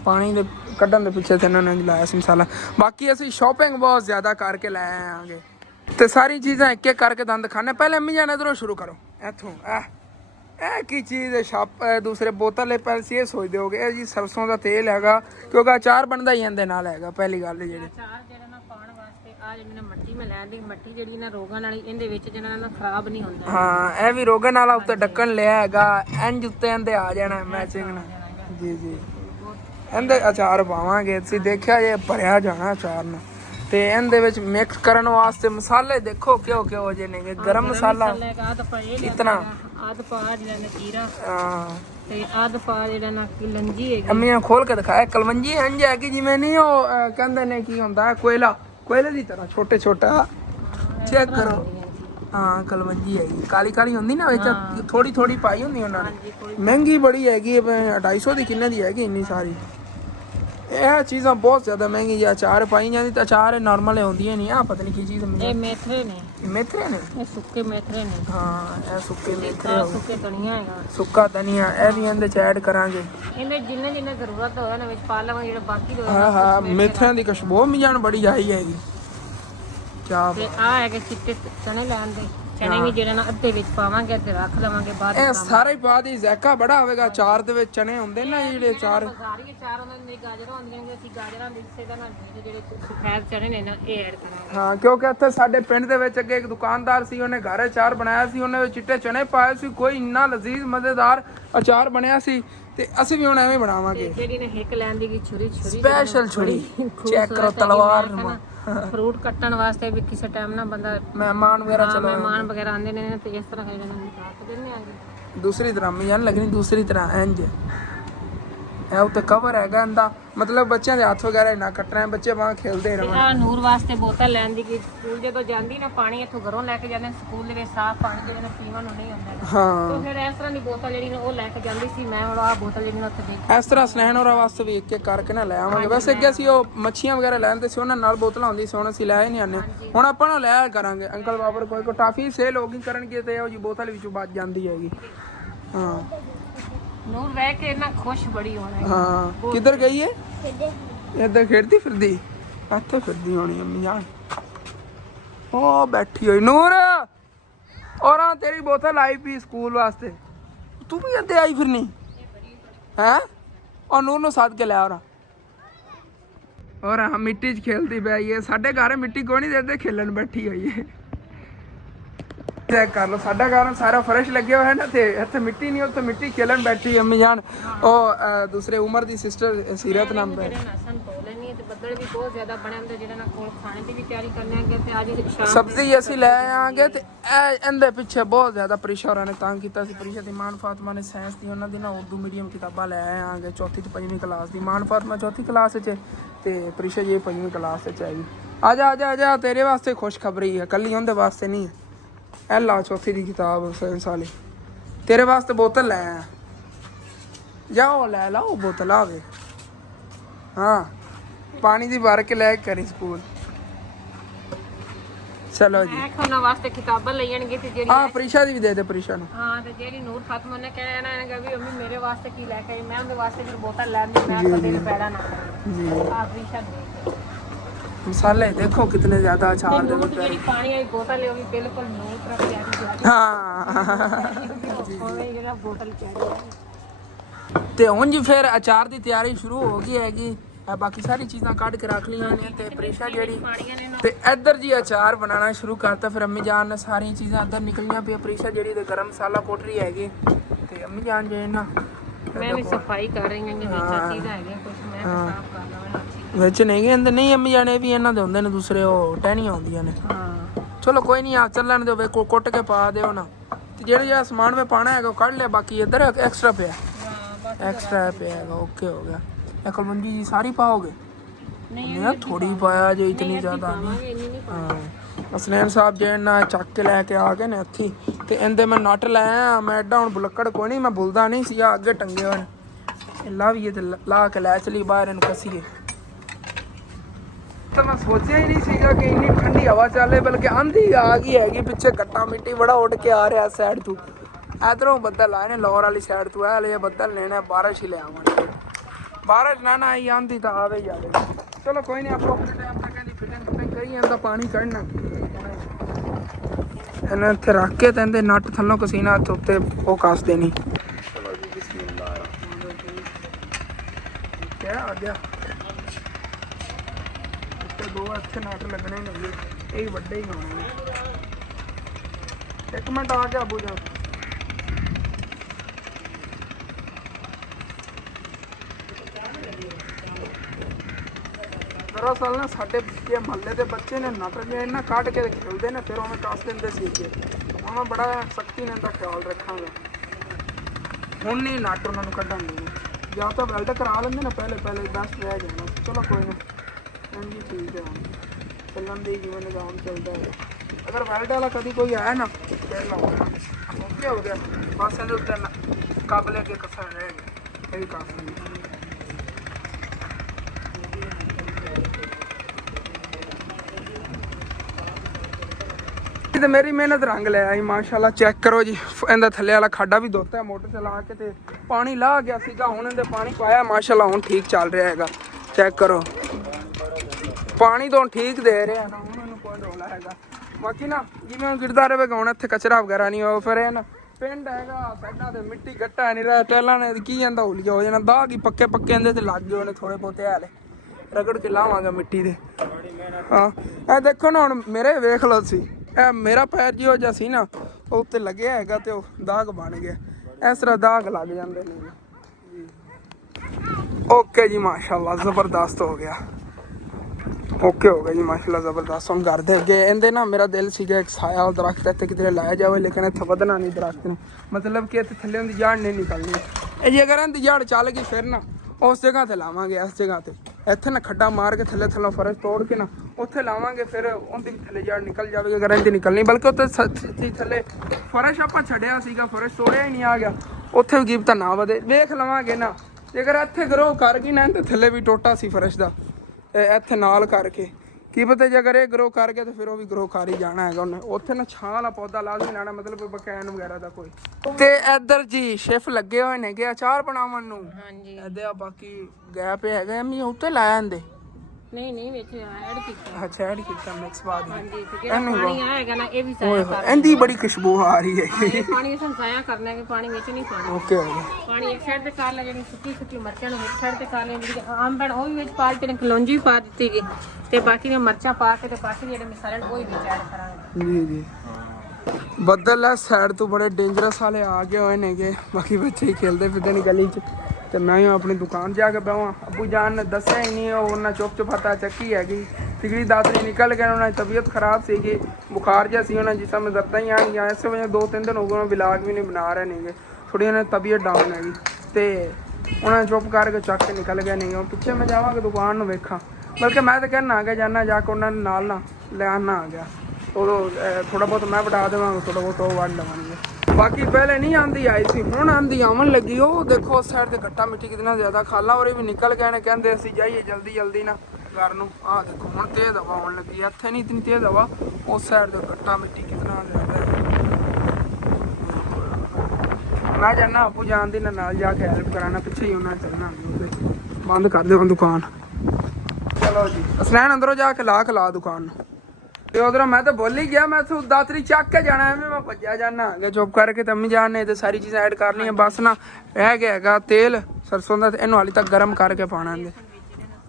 ਪਾਣੀ ਦੇ ਕੱਢਣ ਦੇ ਪਿੱਛੇ ਤੇ ਇਹਨਾਂ ਨੇ ਲਾਇਆ ਸੀ ਮਸਾਲਾ। ਬਾਕੀ ਅਸੀਂ ਸ਼ਾਪਿੰਗ ਬਹੁਤ ਜ਼ਿਆਦਾ ਕਰਕੇ ਲੈ ਆਵਾਂਗੇ ਤੇ ਸਾਰੀ ਚੀਜ਼ਾਂ ਇੱਕ ਇੱਕ ਕਰਕੇ ਤੁਹਾਨੂੰ ਦਿਖਾਣੇ। ਪਹਿਲੇ ਅੰਮੀ ਜਾਨ ਇੱਧਰੋਂ ਸ਼ੁਰੂ ਕਰੋ, ਇੱਥੋਂ। ਇਹ ਕੀ ਚੀਜ਼ ਹੈ? ਦੂਸਰੇ ਬੋਤਲ ਲੈ ਪਹਿਲੇ ਇਹ ਸੋਚਦੇ ਹੋਗੇ ਇਹ ਜੀ ਸਰਸੋਂ ਦਾ ਤੇਲ ਹੈਗਾ, ਕਿਉਂਕਿ ਅਚਾਰ ਬਣਦਾ ਹੀ ਇਹਦੇ ਨਾਲ ਹੈਗਾ। ਪਹਿਲੀ ਗੱਲ ਜਿਹੜੀ ਅਚਾਰ ਜਿਹੜਾ ਨਾ ਪਾਉਣ ਵਾਸਤੇ ਆ ਜਿਹੜੀ ਨਾ ਮਿੱਟੀ ਮੈਂ ਲੈਣ ਦੀ, ਮਿੱਟੀ ਜਿਹੜੀ ਨਾ ਰੋਗਾਂ ਵਾਲੀ, ਇਹਦੇ ਵਿੱਚ ਜਿਹੜਾ ਨਾ ਖਰਾਬ ਨਹੀਂ ਹੁੰਦਾ। ਹਾਂ ਇਹ ਵੀ ਰੋਗਨ ਵਾਲਾ ਉੱਤੇ ਢੱਕਣ ਲਿਆ ਹੈਗਾ, ਇੰਜ ਉੱਤੇ ਇਹਦੇ ਆ ਜਾਣਾ ਮੈਚਿੰਗ ਨਾਲ। ਜੀ ਇਹਦੇ ਅਚਾਰ ਪਾਵਾਂਗੇ। ਤੁਸੀਂ ਦੇਖਿਆ ਜੇ ਭਰਿਆ ਜਾਣਾ ਅਚਾਰ ਨਾਲ। ਤੇ ਇਹਦੇ ਵਿੱਚ ਮਿਕਸ ਕਰਨ ਵਾਸਤੇ ਮਸਾਲੇ ਦੇਖੋ ਕਿਉਂ ਜੇ ਨੇ। ਗਰਮ ਮਸਾਲਾ ਇਤਨਾ ਆਦ ਪਾ ਜਿਹੜਾ ਨਾ ਕੀਰਾ, ਤੇ ਆਦ ਪਾ ਜਿਹੜਾ ਨਾ ਕਲਵੰਜੀ ਹੈਗੀ। ਅੰਮੀ ਨੇ ਖੋਲ ਕੇ ਦਿਖਾਇਆ ਕਲਵੰਜੀ ਇੰਜ ਹੈ ਕਿ ਜਿਵੇਂ ਨਹੀਂ ਉਹ ਕਹਿੰਦੇ ਨੇ ਕੀ ਹੁੰਦਾ ਕੋਇਲੇ ਦੀ ਤਰ੍ਹਾਂ ਛੋਟਾ। ਚੈੱਕ ਕਰੋ। ਹਾਂ ਕਲਵੰਜੀ ਹੈਗੀ, ਕਾਲੀ ਹੁੰਦੀ ਨਾ ਵਿੱਚ, ਥੋੜੀ ਪਾਈ ਹੁੰਦੀ ਉਹਨਾਂ ਨੇ। ਮਹਿੰਗੀ ਬੜੀ ਹੈਗੀ, 250 ਦੀ ਕਿੰਨੇ ਦੀ ਹੈਗੀ ਇੰਨੀ ਸਾਰੀ। ਇਹ ਚੀਜ਼ਾਂ ਬਹੁਤ ਜ਼ਿਆਦਾ ਮਹਿੰਗੀ ਜਾਂ ਅਚਾਰ ਪਾਈ ਜਾਂਦੀ ਤਾਂ ਅਚਾਰ ਨਾਰਮਲ ਹੁੰਦੀਆਂ ਨਹੀਂ। ਆ ਪਤਾ ਨਹੀਂ ਕੀ ਚੀਜ਼ ਇਹ ਮੇਥਰੇ ਨੇ। ਇਹ ਸੁੱਕੇ ਮੇਥਰੇ ਨੇ। ਹਾਂ ਇਹ ਸੁੱਕੇ ਮੇਥਰੇ, ਸੁੱਕੇ ਧਨੀਆ ਹੈਗਾ, ਸੁੱਕਾ ਧਨੀਆ। ਇਹ ਵੀ ਇਹਦੇ ਚ ਐਡ ਕਰਾਂਗੇ। ਇਹਨੇ ਜਿੰਨੇ ਜ਼ਰੂਰਤ ਹੋਵੇ ਨਾ ਵਿੱਚ ਪਾ ਲਵਾਂਗੇ। ਜਿਹੜਾ ਬਾਕੀ ਹਾਂ ਮੇਥਰਿਆਂ ਦੀ ਖੁਸ਼ਬੂ ਮਿਜਾਨ ਬੜੀ ਆਈ ਹੈਗੀ। ਚਾਹ ਤੇ ਆ ਹੈਗੇ ਚਿੱਟੇ ਚਨੇ ਲੈਣ ਦੇ। ਚਨੇ ਵੀ ਜਿਹੜਾ ਨਾ ਅੱਧੇ ਵਿੱਚ ਪਾਵਾਂਗੇ, ਅੱਧੇ ਰੱਖ ਲਵਾਂਗੇ ਬਾਅਦ। ਇਹ ਸਾਰੇ ਪਾ ਦੀ ਜ਼ਾਇਕਾ ਬੜਾ ਹੋਵੇਗਾ। ਚਾਰ ਦੇ ਵਿੱਚ ਚਨੇ ਹੁੰਦੇ ਨਾ ਜਿਹੜੇ ਚਾਰ ਸਾਰੀਆਂ ਚਾਰ ਉਹਨਾਂ ਦੀ ਗਾਜਰਾਂ ਹੁੰਦੀਆਂ ਨੇ, ਅਸੀਂ ਗਾਜਰਾਂ ਮਿਕਸੇ ਦਾ ਨਾਲ ਜਿਹੜੇ ਸਫੈਦ ਚਨੇ ਨੇ ਨਾ ਇਹ ਐਡ ਕਰਾਂਗੇ। ਹਾਂ ਕਿਉਂਕਿ ਇੱਥੇ ਸਾਡੇ ਪਿੰਡ ਦੇ ਵਿੱਚ ਅੱਗੇ ਇੱਕ ਦੁਕਾਨਦਾਰ ਸੀ, ਉਹਨੇ ਘਰ ਅਚਾਰ ਬਣਾਇਆ ਸੀ। ਉਹਨੇ ਵਿੱਚ ਚਿੱਟੇ ਚਨੇ ਪਾਏ ਸੀ, ਕੋਈ ਇੰਨਾ ਲਜ਼ੀਜ਼ ਮਜ਼ੇਦਾਰ ਅਚਾਰ ਬਣਿਆ ਸੀ। ਤੇ ਅਸੀਂ ਵੀ ਹੁਣ ਐਵੇਂ ਬਣਾਵਾਂਗੇ। ਜਿਹੜੀ ਨੇ ਹਿੱਕ ਲੈਣ ਦੀ ਛੁਰੀ ਸਪੈਸ਼ਲ ਛੁਰੀ ਚੈੱਕ ਕਰੋ, ਤਲਵਾਰ ਫਰੂਟ ਕੱਟਣ ਵਾਸਤੇ ਵੀ ਕਿਸੇ ਟਾਈਮ ਨਾ ਬੰਦਾ ਮਹਿਮਾਨ ਵਗੈਰਾ ਆਉਂਦੇ ਨੇ ਤੇ ਇਸ ਤਰ੍ਹਾਂ ਕੱਟ ਦਿੰਦੇ ਆਂਗੇ। ਦੂਸਰੀ ਤਰ੍ਹਾਂ ਮੈਂ ਲੱਗਣੀ, ਦੂਸਰੀ ਤਰ੍ਹਾਂ ਇੰਜ ਇਹ ਉੱਤੇ ਕਵਰ ਹੈਗਾ ਇਹਦਾ, ਮਤਲਬ ਬੱਚਿਆਂ ਦੇ ਹੱਥ ਵਗੈਰਾ ਨਾ ਕੱਟਣਾ, ਬੱਚੇ ਵਾਂ ਖੇਲਦੇ ਤੇ ਰਹਿਣ। ਆ ਨੂਰ ਵਾਸਤੇ ਬੋਤਲ ਲੈਣ ਦੀ ਕਿ ਸਕੂਲ ਜਦੋਂ ਜਾਂਦੀ ਨਾ ਪਾਣੀ ਇੱਥੋਂ ਘਰੋਂ ਲੈ ਕੇ ਜਾਂਦੇ ਸਕੂਲ ਦੇ ਵਿੱਚ ਸਾਫ਼ ਪਾਣੀ ਜਿਹੜੇ ਨਾਲ ਪੀਵਣ ਨੂੰ ਨਹੀਂ ਹੁੰਦਾ ਹਾਂ ਤੇ ਫਿਰ ਇਸ ਤਰ੍ਹਾਂ ਦੀ ਬੋਤਲ ਜਿਹੜੀ ਨਾ ਉਹ ਲੈ ਕੇ ਜਾਂਦੀ ਸੀ ਮੈਂ। ਹੁਣ ਆਹ ਬੋਤਲ ਜਿਹੜੀ ਨਾ ਉੱਥੇ ਦੇਖ ਇਸ ਤਰ੍ਹਾਂ ਸਨੈਨ ਹੋਰਾਂ ਵਾਸਤੇ ਵੀ ਇੱਕ ਇੱਕ ਕਰਕੇ ਨਾ ਲੈ ਆਵਾਂਗੇ। ਵੈਸੇ ਅੱਗੇ ਅਸੀਂ ਉਹ ਮੱਛੀਆਂ ਵਗੈਰਾ ਲੈਣ ਸੀ, ਉਹਨਾਂ ਨਾਲ ਬੋਤਲਾਂ ਹੁੰਦੀ ਸੀ, ਹੁਣ ਅਸੀਂ ਲੈ ਹੀ ਨਹੀਂ ਆਨੇ। ਹੁਣ ਆਪਾਂ ਨਾ ਲੈ ਕਰਾਂਗੇ, ਅੰਕਲ ਬਾਬਰ ਕੋਈ ਟਾਫੀ ਸੇਲ ਹੋ ਗਈ ਕਰਨਗੇ ਤੇ ਉਹ ਜੀ ਬੋਤਲ ਵਿੱਚੋਂ ਬਚ ਜਾਂਦੀ ਹੈਗੀ। ਹਾਂ ਨੂਰ ਰਹਿ ਕੇ ਨਾ ਖੁਸ਼ ਬੜੀ ਹੋਣਾ। ਹਾਂ ਕਿੱਧਰ ਗਈ ਹੈ? ਇੱਧਰ ਖੇਡਦੀ ਫਿਰਦੀ, ਇੱਥੇ ਫਿਰਦੀ ਹੋਣੀ ਅੰਮੀ ਜਾਨ। ਉਹ ਬੈਠੀ ਹੋਈ ਨੂਰ, ਔਰ ਤੇਰੀ ਬੋਤਲ ਆਈ ਪਈ ਸਕੂਲ ਵਾਸਤੇ, ਤੂੰ ਵੀ ਇੱਥੇ ਆਈ ਫਿਰਨੀ ਹੈ? ਔਰ ਨੂਰ ਨੂੰ ਸੱਦ ਕੇ ਲੈ ਆਉਣਾ। ਔਰ ਹਾਂ ਮਿੱਟੀ 'ਚ ਖੇਲਦੀ ਪਈ ਹੈ। ਸਾਡੇ ਘਰ ਮਿੱਟੀ ਕੋਈ ਨਹੀਂ ਦਿੰਦੇ, ਖੇਲਣ ਬੈਠੀ ਹੋਈ ਹੈ। ਚੈੱਕ ਕਰ ਲਓ, ਸਾਡਾ ਘਰ ਸਾਰਾ ਫਰਸ਼ ਲੱਗਿਆ ਹੋਇਆ ਨਾ ਤੇ ਇੱਥੇ ਮਿੱਟੀ ਨਹੀਂ, ਉੱਥੇ ਮਿੱਟੀ ਖੇਲਣ ਬੈਠੀ ਅੰਮੀ ਜਾਨ। ਉਹ ਦੂਸਰੇ ਉਮਰ ਦੀ ਸਿਸਟਰ ਸੀਰਤ ਨਾਮ ਦਾ ਬੱਦਲ ਵੀ ਬਹੁਤ ਜ਼ਿਆਦਾ ਬਣੇ ਹੁੰਦੇ, ਜਿਹਨਾਂ ਨਾਲ ਕੋਲ ਖਾਣੇ ਦੀ ਵੀ ਤਿਆਰੀ ਕਰਨੇ ਆਂਗੇ ਤੇ ਅੱਜ ਸ਼ਾਮ ਸਬਜ਼ੀ ਅਸੀਂ ਲੈ ਆਵਾਂਗੇ। ਤੇ ਇਹਦੇ ਪਿੱਛੇ ਬਹੁਤ ਜ਼ਿਆਦਾ ਪ੍ਰੀਸ਼ਾ ਹੋਰਾਂ ਨੇ ਤੰਗ ਕੀਤਾ ਸੀ। ਪ੍ਰੀਸ਼ਾ ਦੀ ਮਾਨ ਫਾਤਮਾ ਨੇ ਸਾਇੰਸ ਦੀ ਉਹਨਾਂ ਦੀ ਨਾ ਉਰਦੂ ਮੀਡੀਅਮ ਕਿਤਾਬਾਂ ਲੈ ਆਵਾਂਗੇ, 4th ਤੇ 5ਵੀਂ ਕਲਾਸ ਦੀ। ਮਾਨ ਫਾਤਮਾ 4th ਕਲਾਸ 'ਚ ਤੇ ਪ੍ਰੀਸ਼ਾ ਜੀ 5ਵੀਂ ਕਲਾਸ 'ਚ ਆਈ। ਆ ਜਾ ਆ ਜਾ ਆ ਜਾ, ਤੇਰੇ ਵਾਸਤੇ ਖੁਸ਼ਖਬਰੀ ਹੈ, ਕੱਲੀ ਉਹਦੇ ਵਾਸਤੇ ਨਹੀਂ ਹੈ। ਇਹ ਲਾ 4th ਦੀ ਕਿਤਾਬ ਸਾਇੰਸ ਵਾਲੀ, ਤੇਰੇ ਵਾਸਤੇ ਬੋਤਲ ਲੈ ਆਇਆ, ਜਾਓ ਲੈ ਲਾ ਉਹ ਬੋਤਲ ਆਵੇ। ਹਾਂ ਪਾਣੀ ਦੀ ਭਰ ਕੇ ਲੈ ਕੇ ਕਰੀ ਸਕੂਲ। ਚਲੋ ਜੀ ਉਹਨਾਂ ਵਾਸਤੇ ਕਿਤਾਬਾਂ ਲੈ ਜਾਣਗੇ ਤੇ ਜਿਹੜੀ ਹਾਂ ਪ੍ਰੀਸ਼ਾ ਦੀ ਵੀ ਦੇ ਦੇ ਪ੍ਰੀਸ਼ਾ ਨੂੰ। ਹਾਂ ਤੇ ਜਿਹੜੀ ਨੂਰ ਫਾਤਮਾ ਨੇ ਕਹਿਣਾ ਹੈਗਾ ਵੀ ਮੰਮੀ ਮੇਰੇ ਵਾਸਤੇ ਕੀ ਲੈ ਕੇ ਆਈ, ਮੈਂ ਉਹਦੇ ਵਾਸਤੇ ਫਿਰ ਬੋਤਲ ਲੈਣ ਦੀ ਮੈਂ ਕਦੇ ਵੀ ਪੈੜਾ ਨਾ ਕਰਾਂ ਜੀ। ਆ ਪ੍ਰੀਸ਼ਾ ਦੇ ਮਸਾਲੇ ਦੇਖੋ ਕਿਤਨੇ ਜ਼ਿਆਦਾ ਅਚਾਰ ਦੇ ਨੂਰ ਜਿਹੜੀ ਪਾਣੀ ਵਾਲੀ ਬੋਤਲ ਹੈ ਉਹ ਵੀ ਬਿਲਕੁਲ ਨੂਰ ਤਰ੍ਹਾਂ ਪਿਆਰੀ ਹਾਂ ਹੋਵੇ ਜਿਹੜਾ ਬੋਤਲ ਪਿਆਰੀ। ਤੇ ਹੁਣ ਜੀ ਫਿਰ ਅਚਾਰ ਦੀ ਤਿਆਰੀ ਸ਼ੁਰੂ ਹੋ ਗਈ ਹੈਗੀ। ਬਾਕੀ ਸਾਰੀ ਚੀਜ਼ਾਂ ਕੱਢ ਕੇ ਰੱਖ ਲਈਆਂ ਨੇ ਤੇ ਪ੍ਰੀਸ਼ਾ ਜਿਹੜੀ ਤੇ ਇੱਧਰ ਜੀ ਅਚਾਰ ਬਣਾਉਣਾ ਸ਼ੁਰੂ ਕਰਤਾ। ਫਿਰ ਅੰਮੀ ਜਾਨ ਨੇ ਸਾਰੀਆਂ ਚੀਜ਼ਾਂ ਅੰਦਰ ਨਿਕਲੀਆਂ ਪਈਆਂ। ਪ੍ਰੀਸ਼ਾ ਜਿਹੜੀ ਤੇ ਗਰਮ ਮਸਾਲਾ ਕੁੱਟ ਰਹੀ ਹੈਗੀ ਤੇ ਅੰਮੀ ਜਾਨ ਜੇ ਨਾ ਮੈਂ ਵੀ ਸਫਾਈ ਕਰ ਰਹੀ ਹਾਂ ਕਿ ਵਿੱਚ ਚੀਜ਼ਾਂ ਹੈਗੀਆਂ ਕੁਝ ਮੈਂ ਸਾਫ਼ ਕਰ ਲਵਾਂ ਵਿੱਚ ਨਹੀਂ ਕਹਿੰਦੇ ਨਹੀਂ ਅੰਮੀ ਜਾਨ ਵੀ ਇਹਨਾਂ ਦੇ ਹੁੰਦੇ ਨੇ ਦੂਸਰੇ ਉਹ ਟਹਿਣੀਆਂ ਹੁੰਦੀਆਂ ਨੇ। ਹਾਂ ਚਲੋ ਕੋਈ ਨਹੀਂ ਆ ਚੱਲਣ ਦਿਓ, ਵੇ ਕੁੱਟ ਕੇ ਪਾ ਦਿਓ ਨਾ ਤੇ ਜਿਹੜਾ ਜਿਹੜਾ ਸਮਾਨ ਮੈਂ ਪਾਣਾ ਹੈਗਾ ਉਹ ਕੱਢ ਲਿਆ। ਬਾਕੀ ਇੱਧਰ ਐਕਸਟਰਾ ਪਿਆ, ਐਕਸਟਰਾ ਪਿਆ ਹੈਗਾ। ਓਕੇ ਹੋ ਗਿਆ। ਇਹ ਕਲਵੰਜੀ ਜੀ ਸਾਰੀ ਪਾਓਗੇ? ਨਹੀਂ ਥੋੜੀ ਪਾਇਆ ਜੇ, ਇਤਨੀ ਜ਼ਿਆਦਾ ਨਹੀਂ। ਹਾਂ ਅਸਨੈਨ ਸਾਹਿਬ ਜਿਹੜੇ ਨਾ ਚੱਕ ਕੇ ਲੈ ਕੇ ਆ ਗਏ ਨੇ ਇੱਥੇ ਤੇ ਇਹਦੇ ਮੈਂ ਨੱਟ ਲੈ ਆਇਆ। ਮੈਂ ਐਡਾ ਹੁਣ ਬੁਲੱਕੜ ਕੋਈ ਨਹੀਂ, ਮੈਂ ਭੁੱਲਦਾ ਨਹੀਂ ਸੀ। ਅੱਗੇ ਟੰਗੇ ਹੋਏ ਨੇ, ਲਾ ਵੀ ਤੇ ਲਾ ਕੇ ਲੈ ਚਲੀ ਬਾਹਰ ਇਹਨੂੰ ਕੱਸੀਏ। ਤਾਂ ਮੈਂ ਸੋਚਿਆ ਹੀ ਨਹੀਂ ਸੀਗਾ ਕਿ ਇੰਨੀ ਠੰਡੀ ਹਵਾ ਚੱਲੇ, ਬਲਕਿ ਆਂधी ਆ ਗਈ ਹੈਗੀ। ਪਿੱਛੇ ਗੱਟਾ ਮਿੱਟੀ ਬੜਾ ਉੱਡ ਕੇ ਆ ਰਿਹਾ ਸਾਈਡ ਤੋਂ। ਇਧਰੋਂ ਬੱਦਲ ਆਏ ਨੇ ਲਾਹੌਰ ਵਾਲੀ ਸਾਈਡ ਤੋਂ। ਇਹ ਲੈ ਬੱਦਲ ਲੈਣੇ, ਬਾਰਿਸ਼ ਹੀ ਲੈ ਆਵਾਂਗੇ। ਬਾਰਿਸ਼ ਨਾ ਨਾ ਆਈ ਆਂਦੀ ਤਾਂ ਆਵੇ ਹੀ ਆਵੇ। ਚਲੋ ਕੋਈ ਨਹੀਂ, ਆਪੋ ਆਪਣੇ ਟਾਈਮ ਤੱਕ ਇਹਦੀ ਫਿਟਿੰਗ ਕਰੀ ਜਾਂਦਾ। ਪਾਣੀ ਕੱਢਣਾ ਇਹਨਾਂ ਇੱਥੇ ਰੱਖ ਕੇ ਤੇ ਇਹਦੇ ਨੱਟ ਥੱਲੋਂ ਕਸੀਨਾ ਹੱਥ ਉੱਤੇ ਉਹ ਕੱਸ ਦੇਣੀ। ਚਲੋ ਜੀ ਬਿਸਮਿਲ੍ਲਾਹ ਰਹਿਮਾਨ ਰਹੀਮ। ਕਿਆ ਆ ਗਿਆ ਉੱਤੇ ਦੋ ਇੱਥੇ ਨੱਟ ਲੱਗਣੇ ਨੇ, ਇਹ ਹੀ ਵੱਡੇ ਹੀ ਹੋਣੇ। ਇੱਕ ਮਿੰਟ ਆ ਗਿਆ ਅਬੂ ਜਾਨ। ਦਰਅਸਲ ਨਾ ਸਾਡੇ ਮਹੱਲੇ ਦੇ ਬੱਚੇ ਨੇ ਨਟ ਜੇ ਇਹਨਾਂ ਕੱਢ ਕੇ ਖੇਲਦੇ ਨੇ, ਫਿਰ ਉਵੇਂ ਕੱਸ ਦਿੰਦੇ ਸੀਗੇ। ਹੁਣ ਮੈਂ ਬੜਾ ਸਖਤੀ ਨਾਲ ਇਹਦਾ ਖਿਆਲ ਰੱਖਾਂਗਾ। ਹੁਣ ਨਹੀਂ ਨਟ ਉਹਨਾਂ ਨੂੰ ਕੱਢਣ ਦੇਣਾ, ਜਾਂ ਤਾਂ ਵੈਲਡ ਕਰਾ ਲੈਂਦੇ ਨਾ ਪਹਿਲੇ ਬੈਸਟ ਰਹਿ ਜਾਣਾ। ਚਲੋ ਕੋਈ ਨਾ, ਹਾਂਜੀ ਠੀਕ ਹੈ। ਹੁਣ ਚੱਲਣ ਦੀ ਜਿਵੇਂ ਨਿਜ਼ਾਮ ਚੱਲਦਾ ਹੈ। ਅਗਰ ਵੈਲਡ ਵਾਲਾ ਕਦੀ ਕੋਈ ਆਇਆ ਨਾ ਫਿਰ ਲਾਉਣਾ। ਓਕੇ ਹੋ ਗਿਆ। ਬਸ ਇਹਦੇ ਉੱਤੇ ਕਾਬਲੇ ਅੱਗੇ ਕੱਸਾ ਰਹਿ ਗਿਆ, ਇਹ ਵੀ ਕਾਫੀ। ਤੇ ਮੇਰੀ ਮਿਹਨਤ ਰੰਗ ਲੈ ਆਈ ਮਾਸ਼ਾਅੱਲਾ। ਚੈੱਕ ਕਰੋ ਜੀ, ਇਹਦਾ ਥੱਲੇ ਵਾਲਾ ਖਾਡਾ ਵੀ ਧੋਤਾ ਮੋਟਰ ਚਲਾ ਕੇ ਤੇ ਪਾਣੀ ਲਾ ਗਿਆ ਸੀਗਾ। ਹੁਣ ਇਹਦੇ ਪਾਣੀ ਪਾਇਆ ਮਾਸ਼ਾਅੱਲਾ, ਹੁਣ ਠੀਕ ਚੱਲ ਰਿਹਾ ਹੈਗਾ। ਚੈੱਕ ਕਰੋ ਪਾਣੀ ਤੋਂ ਠੀਕ ਦੇ ਰਿਹਾ ਨਾ, ਹੁਣ ਇਹਨੂੰ ਕੋਈ ਰੋਲਾ ਹੈਗਾ। ਬਾਕੀ ਨਾ ਜਿਵੇਂ ਹੁਣ ਗਿਰਦਾ ਰਹੇਗਾ, ਹੁਣ ਇੱਥੇ ਕਚਰਾ ਵਗੈਰਾ ਨਹੀਂ ਹੋ। ਫਿਰ ਇਹ ਨਾ ਪਿੰਡ ਹੈਗਾ ਸਾਡਾ ਤੇ ਮਿੱਟੀ ਗੱਟਾ ਨਹੀਂ ਰਿਹਾ। ਟੈਲਾਂ ਨੇ ਕੀ ਜਾਂਦਾ ਹੁਲੀਆ ਹੋ ਜਾਣਾ, ਦਾਗ ਹੀ ਪੱਕੇ ਇਹਦੇ ਤੇ ਲੱਗ ਗਏ ਨੇ ਥੋੜੇ ਬਹੁਤੇ ਹਾਲੇ। ਰਗੜ ਕੇ ਲਾਵਾਂਗਾ ਮਿੱਟੀ ਦੇ। ਹਾਂ ਇਹ ਦੇਖੋ ਨਾ, ਹੁਣ ਮੇਰੇ ਵੇਖ ਲਓ ਸੀ, ਇਹ ਮੇਰਾ ਪੈਰ ਜਿਹੋ ਜਿਹਾ ਸੀ ਨਾ ਉਹ ਉੱਤੇ ਲੱਗਿਆ ਹੈਗਾ ਤੇ ਉਹ ਦਾਗ ਬਣ ਗਿਆ। ਇਸ ਤਰ੍ਹਾਂ ਦਾਗ ਲੱਗ ਜਾਂਦੇ ਨੇ ਜੀ। ਓਕੇ ਜੀ ਮਾਸ਼ਾਅੱਲਾ ਜ਼ਬਰਦਸਤ ਹੋ ਗਿਆ। ਓਕੇ ਹੋ ਗਿਆ ਜੀ ਮਾਸ਼ਾਅੱਲਾ ਜ਼ਬਰਦਸਤ। ਹੁਣ ਘਰ ਦੇ ਅੱਗੇ ਇਹਦੇ ਨਾ ਮੇਰਾ ਦਿਲ ਸੀਗਾ ਇੱਕ ਸਾਇਆ ਦਰਖਤ ਇੱਥੇ ਕਿਤੇ ਲਾਇਆ ਜਾਵੇ, ਲੇਕਿਨ ਇੱਥੇ ਵਧਣਾ ਨਹੀਂ ਦਰਖਤ ਨੂੰ। ਮਤਲਬ ਕਿ ਇੱਥੇ ਥੱਲੇ ਦੀ ਜੜ ਨਹੀਂ ਨਿਕਲਣੀ। ਇਹ ਜੇ ਅਗਰ ਇਹਦੀ ਜੜ ਚੱਲ ਗਈ ਫਿਰ ਨਾ ਉਸ ਜਗ੍ਹਾ ਤੇ ਲਾਵਾਂਗੇ। ਇਸ ਜਗ੍ਹਾ ਤੇ ਇੱਥੇ ਨਾ ਖੱਡਾ ਮਾਰ ਕੇ ਥੱਲੇ ਫਰਸ਼ ਤੋੜ ਕੇ ਨਾ ਉੱਥੇ ਲਾਵਾਂਗੇ, ਫਿਰ ਉਹਦੀ ਥੱਲੇ ਜੜ ਨਿਕਲ ਜਾਵੇਗੀ। ਅਗਰ ਇੰਦੀ ਨਿਕਲਣੀ, ਬਲਕਿ ਉੱਥੇ ਸੱਚੀ ਥੱਲੇ ਫਰਸ਼ ਆਪਾਂ ਛੱਡਿਆ ਸੀਗਾ, ਫਰਸ਼ ਤੋੜਿਆ ਹੀ ਨਹੀਂ ਆ ਗਿਆ, ਉੱਥੇ ਵੀ ਕੀਮਤਾਂ ਨਾ ਵਧੇ। ਵੇਖ ਲਵਾਂਗੇ ਨਾ, ਜੇਕਰ ਇੱਥੇ ਗਰੋ ਕਰ ਗਈ ਨਾ ਤੇ ਥੱਲੇ ਵੀ ਟੋਟਾ ਸੀ ਫਰਸ਼ ਦਾ, ਇੱਥੇ ਨਾਲ ਕਰਕੇ ਕੀ ਪਤਾ ਜੇ ਅਗਰ ਇਹ ਗਰੋ ਕਰ ਗਿਆ ਤੇ ਫਿਰ ਉਹ ਵੀ ਗਰੋ ਕਰ ਹੀ ਜਾਣਾ ਹੈਗਾ ਉਹਨੇ। ਉੱਥੇ ਨਾ ਛਾਂ ਵਾਲਾ ਪੌਦਾ ਲਾਜ਼ਮੀ ਲਾਣਾ, ਮਤਲਬ ਬਕੈਨ ਵਗੈਰਾ ਦਾ ਕੋਈ। ਤੇ ਇੱਧਰ ਜੀ ਸ਼ੈਫ ਲੱਗੇ ਹੋਏ ਨੇ ਕਿ ਅਚਾਰ ਬਣਾਉਣ ਨੂੰ। ਹਾਂਜੀ ਇਹਦੇ ਆ ਬਾਕੀ ਗੈਪ ਹੈਗਾ ਮੈਂ ਉੱਤੇ ਲਾਇਆ ਇਹਦੇ। ਨਹੀਂ ਵਿੱਚ ਐਡ ਕੀਤਾ। ਅੱਛਾ ਐਡ ਕੀਤਾ ਮਿਕਸ ਬਾਅਦ। ਹਾਂਜੀ ਤੇ ਜਿਹੜਾ ਪਾਣੀ ਆਏਗਾ ਨਾ ਇਹ ਵੀ ਸਾਇਆ ਕਰ ਇਹਦੀ ਬੜੀ ਖੁਸ਼ਬੂ ਆ ਰਹੀ ਹੈ। ਇਹ ਪਾਣੀ ਅਸੀਂ ਸਾਇਆ ਕਰਨਾ ਕਿ ਪਾਣੀ ਵਿੱਚ ਨਹੀਂ ਪਾਣਾ। ਓਕੇ ਪਾਣੀ ਇੱਕ ਸਾਈਡ ਤੇ ਕਰ ਲੈ, ਜਿਹੜੀ ਸੁੱਕੀ ਮਿਰਚਾਂ ਨੂੰ ਇੱਕ ਸਾਈਡ ਤੇ ਕਰ ਲੈ, ਜਿਹੜੀ ਆਮ ਬਣ ਉਹ ਵੀ ਵਿੱਚ ਪਾ ਕੇ ਕਲੌਂਜੀ ਪਾ ਦਿੱਤੀ ਗਈ ਤੇ ਬਾਕੀ ਦੀਆਂ ਮਿਰਚਾਂ ਪਾ ਕੇ ਤੇ ਬਾਕੀ ਜਿਹੜੇ ਮਸਾਲੇ ਉਹ ਵੀ ਵਿੱਚ ਐਡ ਕਰਾਂਗੇ। ਜੀ ਬੱਦਲ ਹੈ ਸਾਈਡ ਤੋਂ ਬੜੇ ਡੇਂਜਰਸ ਵਾਲੇ ਆ ਗਏ ਹੋਏ ਨੇਗੇ। ਬਾਕੀ ਬੱਚੇ ਹੀ ਖੇਲਦੇ ਫਿਰਦੇ ਨੇ ਗਲੀ 'ਚ ਤੇ ਮੈਂ ਆਪਣੀ ਦੁਕਾਨ ਜਾ ਕੇ ਬਹਿਵਾਂ। ਅੱਬੂ ਜਾਨ ਨੇ ਦੱਸਿਆ ਹੀ ਨਹੀਂ, ਉਹ ਉਹਨਾਂ ਚੁੱਪ ਹੱਥਾਂ ਚੱਕੀ ਹੈਗੀ ਸਿਗੜੀ ਦਾਤਰੀ ਨਿਕਲ ਗਏ। ਉਹਨਾਂ ਦੀ ਤਬੀਅਤ ਖਰਾਬ ਸੀਗੀ, ਬੁਖਾਰ ਜਿਹਾ ਸੀ ਉਹਨਾਂ ਜਿਸ ਸਮੇਂ ਦਰਦਾਂ ਹੀ ਆਣਗੀਆਂ। ਇਸ ਵਜ੍ਹਾ 2-3 ਦਿਨ ਹੋ ਗਏ ਵਿਲਾਗ ਵੀ ਨਹੀਂ ਬਣਾ ਰਹੇ ਨੇਗੇ, ਥੋੜੀ ਉਹਨਾਂ ਦੀ ਤਬੀਅਤ ਡਾਊਨ ਹੈਗੀ ਤੇ ਉਹਨਾਂ ਨੇ ਚੁੱਪ ਕਰਕੇ ਚੱਕ ਕੇ ਨਿਕਲ ਗਏ ਨੇਗੇ। ਪਿੱਛੇ ਮੈਂ ਜਾਵਾਂਗਾ ਦੁਕਾਨ ਨੂੰ ਵੇਖਾਂ, ਬਲਕਿ ਮੈਂ ਤਾਂ ਕਹਿਣਾ ਆ ਗਿਆ ਜਾਨਾ ਜਾ ਕੇ ਉਹਨਾਂ ਦੇ ਨਾਲ ਨਾ ਲੈ ਆਉਣਾ ਆ ਗਿਆ। ਉਦੋਂ ਥੋੜਾ ਬਹੁਤ ਮੈਂ ਵਡਾ ਦੇਵਾਂਗਾ, ਥੋੜਾ ਬਹੁਤ ਉਹ ਵੱਢ ਲਵਾਂਗੇ। ਬਾਕੀ ਪਹਿਲੇ ਨਹੀਂ ਆਂਦੀ ਆਈ ਸੀ, ਹੁਣ ਆਂਦੀ ਆਉਣ ਲੱਗੀ। ਉਹ ਦੇਖੋ ਉਸ ਸਾਈਡ ਤੇ ਗੱਟਾ ਮਿੱਟੀ ਕਿਤਨਾ ਜ਼ਿਆਦਾ ਖਾਲਾ ਔਰ ਵੀ ਨਿਕਲ ਗਏ ਨੇ। ਕਹਿੰਦੇ ਅਸੀਂ ਜਾਈਏ ਜਲਦੀ ਨਾ ਘਰ ਨੂੰ। ਆਹ ਦੇਖੋ ਹੁਣ ਤੇਜ਼ ਹਵਾ ਆਉਣ ਲੱਗੀ, ਇੱਥੇ ਨਹੀਂ ਇਤਨੀ ਤੇਜ਼ ਹਵਾ, ਉਸ ਸਾਈਡ ਤੇ ਗੱਟਾ ਮਿੱਟੀ ਕਿਤਨਾ ਜ਼ਿਆਦਾ ਹੈ। ਮੈਂ ਜਾਣਾ ਆਪੂ ਜਾਣ ਦੀ ਨਾਲ ਜਾ ਕੇ ਹੈਲਪ ਕਰਾਣਾ, ਪਿੱਛੇ ਹੀ ਉਹਨਾਂ ਚੱਲਣਾ। ਬੰਦ ਕਰ ਦੇਵਾਂ ਦੁਕਾਨ। ਚਲੋ ਜੀ ਅਸਲੈਨ ਅੰਦਰੋਂ ਜਾ ਕੇ ਲਾ ਦੁਕਾਨ ਨੂੰ। ਤੇ ਉਧਰੋਂ ਮੈਂ ਤਾਂ ਭੁੱਲ ਹੀ ਗਿਆ, ਮੈਂ ਤੂੰ ਦਾਤਰੀ ਚੱਕ ਕੇ ਜਾਣਾ, ਐਵੇਂ ਮੈਂ ਭੱਜਿਆ ਜਾਣਾ ਹੈਗਾ। ਚੁੱਪ ਕਰਕੇ ਤੇ ਅੰਮੀ ਜਾਨ ਨੇ ਤੇ ਸਾਰੀ ਚੀਜ਼ਾਂ ਐਡ ਕਰ ਲਈਆਂ। ਬਸ ਨਾ ਰਹਿ ਗਿਆ ਹੈਗਾ ਤੇਲ ਸਰਸੋਂ ਦਾ, ਤੇ ਇਹਨੂੰ ਹਾਲੇ ਤੱਕ ਗਰਮ ਕਰਕੇ ਪਾਉਣਾ ਇਹਦੇ।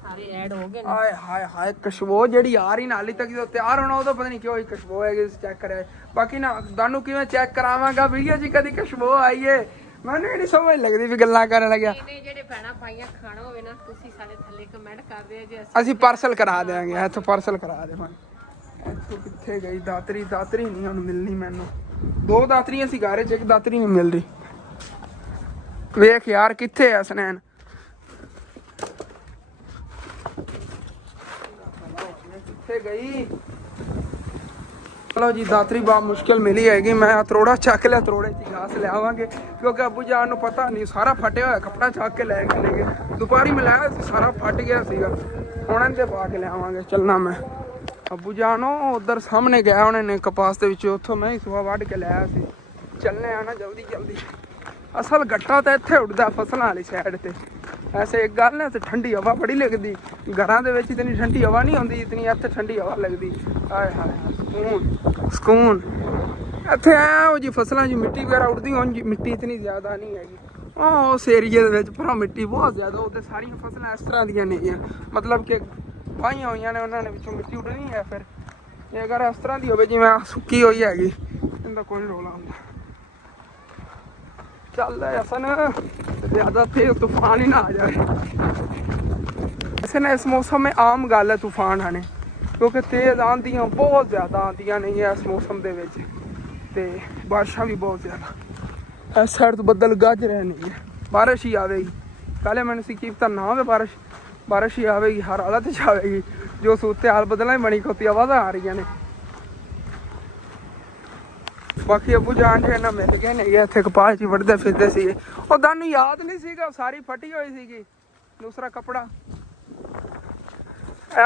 ਸਾਰੇ ਐਡ ਹੋ ਗਏ। ਆਏ ਹਾਏ ਖੁਸ਼ਬੂ ਜਿਹੜੀ ਆ ਰਹੀ ਨਾ ਹਾਲੇ ਤੱਕ ਜਦੋਂ ਤਿਆਰ ਹੋਣਾ ਉਦੋਂ ਪਤਾ ਨਹੀਂ ਕਿਉਂ ਹੀ ਖੁਸ਼ਬੂ ਹੈਗੀ। ਚੈੱਕ ਕਰਿਆ ਬਾਕੀ ਨਾ ਤੁਹਾਨੂੰ ਕਿਵੇਂ ਚੈੱਕ ਕਰਾਵਾਂਗਾ ਵੀਡੀਓ ਜੀ ਕਦੀ ਖੁਸ਼ਬੂ ਆਈ ਏ, ਮੈਨੂੰ ਇਹ ਨਹੀਂ ਸਮਝ ਲੱਗਦੀ ਵੀ ਗੱਲਾਂ ਕਰਨ ਲੱਗਿਆ। ਜਿਹੜੇ ਭੈਣਾਂ ਭਾਈਆਂ ਖਾਣਾ ਹੋਵੇ ਨਾ, ਤੁਸੀਂ ਸਾਡੇ ਥੱਲੇ ਕਮੈਂਟ ਕਰ ਦਿਓ ਜੀ, ਅਸੀਂ ਪਾਰਸਲ ਕਰਾ ਦੇਵਾਂਗੇ। ਇੱਥੋਂ ਪਾਰਸਲ ਕਰਾ ਦੇਵਾਂਗੇ। ਇੱਥੋਂ ਕਿੱਥੇ ਗਈ ਦਾਤਰੀ ਨਹੀਂ ਹੁਣ ਮਿਲਣੀ ਮੈਨੂੰ। 2 ਦਾਤਰੀਆਂ ਸੀ ਘਰ 'ਚ, ਇੱਕ ਦਾਤਰੀ ਨਹੀਂ ਮਿਲ ਰਹੀ। ਵੇਖ ਯਾਰ ਕਿੱਥੇ ਆ ਸਨੈਨ, ਕਿੱਥੇ ਗਈ? ਚਲੋ ਜੀ ਦਾਤਰੀ ਬਹੁਤ ਮੁਸ਼ਕਿਲ ਮਿਲੀ ਹੈਗੀ। ਮੈਂ ਤਰੋੜਾ ਚੱਕ ਲਿਆ, ਤਰੋੜੇ 'ਚ ਘਾਸ ਲਿਆਵਾਂਗੇ ਕਿਉਂਕਿ ਅੱਬੂ ਜਾਨ ਨੂੰ ਪਤਾ ਨਹੀਂ, ਸਾਰਾ ਫਟਿਆ ਹੋਇਆ ਕੱਪੜਾ ਚੱਕ ਕੇ ਲੈ ਗਏ। ਦੁਪਹਿਰੀ ਮਿਲਾਇਆ ਸੀ, ਸਾਰਾ ਫਟ ਗਿਆ ਸੀਗਾ। ਹੁਣ ਇਹਦੇ ਪਾ ਕੇ ਲਿਆਵਾਂਗੇ। ਚੱਲਣਾ ਮੈਂ ਅੱਬੂ ਜਾਨ ਉਧਰ ਸਾਹਮਣੇ ਗਿਆ ਉਹਨੇ ਨੇ ਕਪਾਸ ਦੇ ਵਿੱਚ, ਉੱਥੋਂ ਮੈਂ ਹੀ ਸੁਆ ਵੱਢ ਕੇ ਲਿਆਇਆ ਸੀ। ਚੱਲਣੇ ਆ ਨਾ ਜਲਦੀ। ਅਸਲ ਗੱਟਾ ਤਾਂ ਇੱਥੇ ਉੱਡਦਾ ਫਸਲਾਂ ਵਾਲੀ ਸਾਈਡ ਤੇ। ਐਸੇ ਇੱਕ ਗੱਲ ਨੇ ਤੇ ਠੰਡੀ ਹਵਾ ਬੜੀ ਲੱਗਦੀ, ਘਰਾਂ ਦੇ ਵਿੱਚ ਇਤਨੀ ਠੰਡੀ ਹਵਾ ਨਹੀਂ ਹੁੰਦੀ ਜਿਤਨੀ ਇੱਥੇ ਠੰਡੀ ਹਵਾ ਲੱਗਦੀ। ਆਏ ਹਾਏ ਸਕੂਨ ਇੱਥੇ ਐ। ਉਹ ਜੀ ਫਸਲਾਂ 'ਚ ਮਿੱਟੀ ਵਗੈਰਾ ਉੱਡਦੀ, ਉਂਝ ਮਿੱਟੀ ਇਤਨੀ ਜ਼ਿਆਦਾ ਨਹੀਂ ਹੈਗੀ ਉਸ ਏਰੀਏ ਦੇ ਵਿੱਚ, ਪਰ ਮਿੱਟੀ ਬਹੁਤ ਜ਼ਿਆਦਾ। ਉੱਥੇ ਸਾਰੀਆਂ ਫਸਲਾਂ ਇਸ ਤਰ੍ਹਾਂ ਦੀਆਂ ਨਹੀਂ ਹੈ, ਮਤਲਬ ਕਿ ਪਾਈਆਂ ਹੋਈਆਂ ਨੇ ਉਹਨਾਂ ਨੇ, ਵਿੱਚੋਂ ਮਿੱਟੀ ਉੱਡਣੀ ਹੈ। ਫਿਰ ਜੇ ਅਗਰ ਇਸ ਤਰ੍ਹਾਂ ਦੀ ਹੋਵੇ ਜਿਵੇਂ ਸੁੱਕੀ ਹੋਈ ਹੈਗੀ, ਇਹਦਾ ਕੋਈ ਰੌਲਾ ਹੁੰਦਾ। ਚੱਲ ਅਸਨ ਜ਼ਿਆਦਾ ਤੇਜ਼ तूफान ही ना आ जाए। ऐसे ना इस मौसम में आम गल है तूफान आने, क्योंकि तेज़ आंधियां बहुत ज़्यादा आंधियां नहीं है इस मौसम के विच, ते बारिशां भी बहुत ज़्यादा। इस साइड तो बदल गज रहे नहीं है, बारिश ही आवेगी। पहले मैंने सी की पता ना हो बारिश ही आवेगी, हर हालत च आवेगी। जो सूरत हाल बदलना ही बनी खोती आवाज़ां आ रही ने। बाकी अबू जान जो ना मिल गए नहीं, इतने कपास च वढ़ते फिरते सी। और तुहानू याद नहीं सीगा, सारी फटी हुई सी दूसरा कपड़ा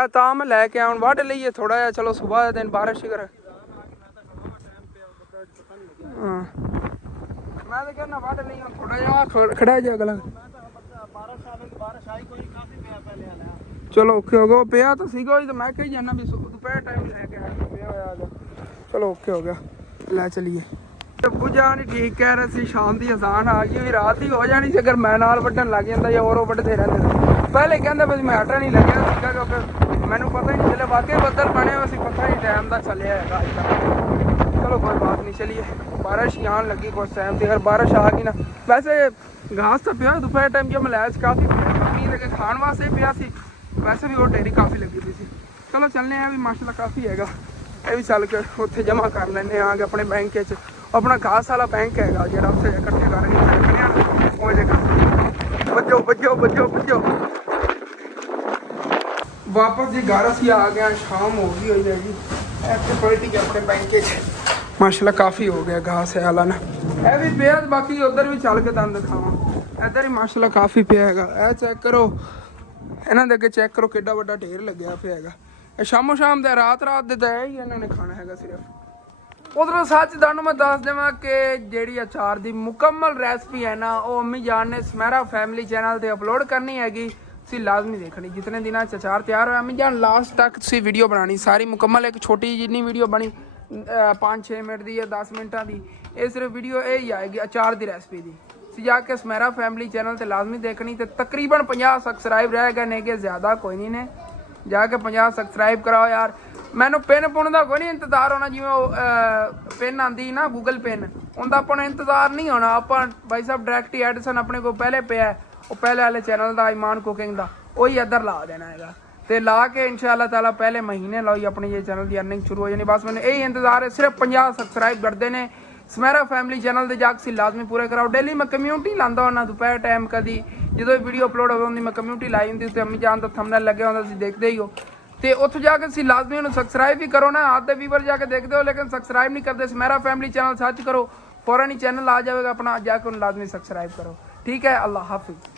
तां मैं लैके आउं वढ़ लईए थोड़ा जिहा। चलो सुबह के दिन बारिश कर मैं तो कहना वढ़ लईए थोड़ा जिहा खड़ा जिहा अगला। चलो ओके हो गया, पिया तो सीगा ही, तो मैं कही जाना भी दोपहर टाइम लैके आया पिया होया। चलो ओके हो गया, ਲੈ ਚਲੀਏ। ਅੱਬੂ ਜਾਨ ਹੀ ਠੀਕ ਕਹਿ ਰਹੇ ਸੀ, ਸ਼ਾਮ ਦੀ ਅਜ਼ਾਨ ਆ ਗਈ, ਵੀ ਰਾਤ ਹੀ ਹੋ ਜਾਣੀ ਸੀ ਅਗਰ ਮੈਂ ਨਾਲ ਵੱਢਣ ਲੱਗ ਜਾਂਦਾ ਜਾਂ ਹੋਰ ਉਹ ਵੱਢਦੇ ਰਹਿੰਦੇ। ਪਹਿਲੇ ਕਹਿੰਦਾ ਬਸ ਮੈਂ ਹਟਣ ਨਹੀਂ ਲੱਗਿਆ ਸੀਗਾ, ਕਿਉਂਕਿ ਮੈਨੂੰ ਪਤਾ ਹੀ ਨਹੀਂ ਚੱਲਿਆ। ਵਾਕਈ ਬੱਦਲ ਬਣੇ ਹੋਏ ਸੀ, ਪਤਾ ਹੀ ਟਾਈਮ ਦਾ ਚੱਲਿਆ ਹੈਗਾ ਅੱਜ ਤੱਕ। ਚਲੋ ਕੋਈ ਬਾਤ ਨਹੀਂ, ਚਲੀਏ। ਬਾਰਿਸ਼ ਹੀ ਆਉਣ ਲੱਗੀ ਕੁਛ ਟਾਈਮ ਤੇ, ਅਗਰ ਬਾਰਿਸ਼ ਆ ਗਈ ਨਾ। ਵੈਸੇ घास तो पिया दोपहर टाइम जो मलैज काफ़ी पी लगे खाने वास्ते पिया सी, वैसे भी वो ढेरी काफ़ी लगी हुई थी। चलो चलने हैं भी माशाल्लाह काफ़ी हैगा, ये भी चल के उत्थे जमा कर लेने आगे अपने बैंक अपना घास वाला बैंक हैगा जो उत्थे इकट्ठे करके रखने वो जगह ਬੱਜੋ ਵਾਪਸ ਜੀ ਘਰ ਅਸੀਂ ਆ ਗਏ ਹਾਂ। ਸ਼ਾਮ ਹੋ ਗਈ ਹੋਈ ਹੈ ਜੀ। ਇੱਥੇ ਪਲਟੀ ਕੇ ਆਪਣੇ ਬੈਂਕੇ 'ਚ ਮਾਸ਼ਾਅੱਲਾ ਕਾਫੀ ਹੋ ਗਿਆ ਘਾਸ ਹੈ ਆਲਾ ਨਾ। ਇਹ ਵੀ ਪਿਆ ਬਾਕੀ ਉਧਰ ਵੀ ਚੱਲ ਕੇ ਤੁਹਾਨੂੰ ਦਿਖਾਵਾਂ। ਇੱਧਰ ਹੀ ਮਾਸ਼ਾਅੱਲਾ ਕਾਫੀ ਪਿਆ ਹੈਗਾ। ਇਹ ਚੈੱਕ ਕਰੋ, ਇਹਨਾਂ ਦੇ ਅੱਗੇ ਚੈੱਕ ਕਰੋ ਕਿੱਡਾ ਵੱਡਾ ਢੇਰ ਲੱਗਿਆ ਪਿਆ ਹੈਗਾ। ਇਹ ਸ਼ਾਮੋ ਸ਼ਾਮ ਦਾ ਰਾਤ ਦੇ ਤਾਂ ਇਹ ਹੀ ਇਹਨਾਂ ਨੇ ਖਾਣਾ ਹੈਗਾ ਸਿਰਫ। ਉਧਰੋਂ ਸੱਚ ਤੁਹਾਨੂੰ ਮੈਂ ਦੱਸ ਦੇਵਾਂ ਕਿ ਜਿਹੜੀ ਅਚਾਰ ਦੀ ਮੁਕੰਮਲ ਰੈਸਪੀ ਹੈ ਨਾ, ਉਹ ਅੰਮੀ ਜਾਨ ਨੇ ਸਮੈਰਾ ਫੈਮਿਲੀ ਚੈਨਲ ਤੇ ਅਪਲੋਡ ਕਰਨੀ ਹੈਗੀ। ਤੁਸੀਂ ਲਾਜ਼ਮੀ ਦੇਖਣੀ। ਜਿਤਨੇ ਦਿਨਾਂ 'ਚ ਅਚਾਰ ਤਿਆਰ ਹੋਇਆ ਅੰਮੀ ਜਾਨ ਲਾਸਟ ਤੱਕ ਤੁਸੀਂ ਵੀਡੀਓ ਬਣਾਉਣੀ ਸਾਰੀ ਮੁਕੰਮਲ। ਇੱਕ ਛੋਟੀ ਜਿੰਨੀ ਵੀਡੀਓ ਬਣੀ 5-6 ਮਿੰਟ ਦੀ ਜਾਂ 10 ਮਿੰਟਾਂ ਦੀ, ਇਹ ਸਿਰਫ ਵੀਡੀਓ ਇਹ ਹੀ ਆਏਗੀ ਅਚਾਰ ਦੀ ਰੈਸਪੀ ਦੀ। ਤੁਸੀਂ ਜਾ ਕੇ ਸਮੈਰਾ ਫੈਮਿਲੀ ਚੈਨਲ ਤੇ ਲਾਜ਼ਮੀ ਦੇਖਣੀ। ਤੇ ਤਕਰੀਬਨ 50 ਸਬਸਕ੍ਰਾਈਬ ਰਹਿ ਗਏ ਨੇ ਕਿ ਜ਼ਿਆਦਾ ਕੋਈ ਨਹੀਂ ਨੇ। ਜਾ ਕੇ 50 ਸਬਸਕ੍ਰਾਈਬ ਕਰਾਓ ਯਾਰ। ਮੈਨੂੰ ਪਿੰਨ ਪੁੰਨ ਦਾ ਕੋਈ ਨਹੀਂ ਇੰਤਜ਼ਾਰ ਹੋਣਾ। ਜਿਵੇਂ ਉਹ ਪਿੰਨ ਆਉਂਦੀ ਨਾ ਗੂਗਲ ਪਿੰਨ, ਉਹਦਾ ਆਪਾਂ ਨੂੰ ਇੰਤਜ਼ਾਰ ਨਹੀਂ ਹੋਣਾ। ਆਪਾਂ ਭਾਈ ਸਾਹਿਬ ਡਾਇਰੈਕਟ ਹੀ ਐਡਸਨ ਆਪਣੇ ਕੋਲ ਪਹਿਲੇ ਪਿਆ, ਉਹ ਪਹਿਲੇ ਵਾਲੇ ਚੈਨਲ ਦਾ ਇਮਾਨ ਕੁਕਿੰਗ ਦਾ, ਉਹੀ ਇੱਧਰ ਲਾ ਦੇਣਾ ਹੈਗਾ। ਤੇ ਲਾ ਕੇ ਇਨਸ਼ਾਅੱਲਾ ਤਾਲਾ ਪਹਿਲੇ ਮਹੀਨੇ ਲਾਈ ਆਪਣੀ ਇਹ ਚੈਨਲ ਦੀ ਅਰਨਿੰਗ ਸ਼ੁਰੂ ਹੋ ਜਾਣੀ। ਬਸ ਮੈਨੂੰ ਇਹੀ ਇੰਤਜ਼ਾਰ ਹੈ। ਸਿਰਫ 50 ਸਬਸਕ੍ਰਾਈਬ ਕਰਦੇ ਨੇ ਸਮੈਰਾ ਫੈਮਿਲੀ ਚੈਨਲ ਤੇ ਜਾ ਕੇ ਲਾਜ਼ਮੀ ਪੂਰੇ ਕਰਾਓ। ਡੇਲੀ ਮੈਂ ਕਮਿਊਨਿਟੀ ਲਾਉਂਦਾ ਉਹਨਾਂ ਦੁਪਹਿਰ ਟਾਈਮ ਕਦੀ ਜਦੋਂ ਵੀਡੀਓ ਅਪਲੋਡ ਹੋਵੇ ਉਹਦੀ ਮੈਂ ਕਮਿਊਨਿਟੀ ਲਾਈ ਹੁੰਦੀ। ਉੱਤੇ ਅੰਮੀ ਜਾਨ ਦਾ ਥੰਬਨੇਲ ਲੱਗਿਆ ਹੁੰਦਾ, ਤੁਸੀਂ ਦੇਖਦੇ ਹੀ ਹੋ। ਤੇ ਉੱਥੇ ਜਾ ਕੇ ਤੁਸੀਂ ਲਾਜ਼ਮੀ ਉਹਨੂੰ ਸਬਸਕ੍ਰਾਈਬ ਵੀ ਕਰੋ ਨਾ। ਆਧੇ ਵੀਵਰ ਜਾ ਕੇ ਦੇਖਦੇ ਹੋ ਲੇਕਿਨ ਸਬਸਕ੍ਰਾਈਬ ਨਹੀਂ ਕਰਦੇ। ਸਮੈਰਾ ਫੈਮਿਲੀ ਚੈਨਲ ਸਰਚ ਕਰੋ, ਫੌਰਨ ਹੀ ਚੈਨਲ ਆ ਜਾਵੇਗਾ ਆਪਣਾ। ਜਾ ਕੇ ਉਹਨੂੰ ਲਾਜ਼ਮੀ ਸਬਸਕ੍ਰਾਈਬ ਕਰੋ। ਠੀਕ ਹੈ, ਅੱਲਾ ਹਾਫਿਜ਼।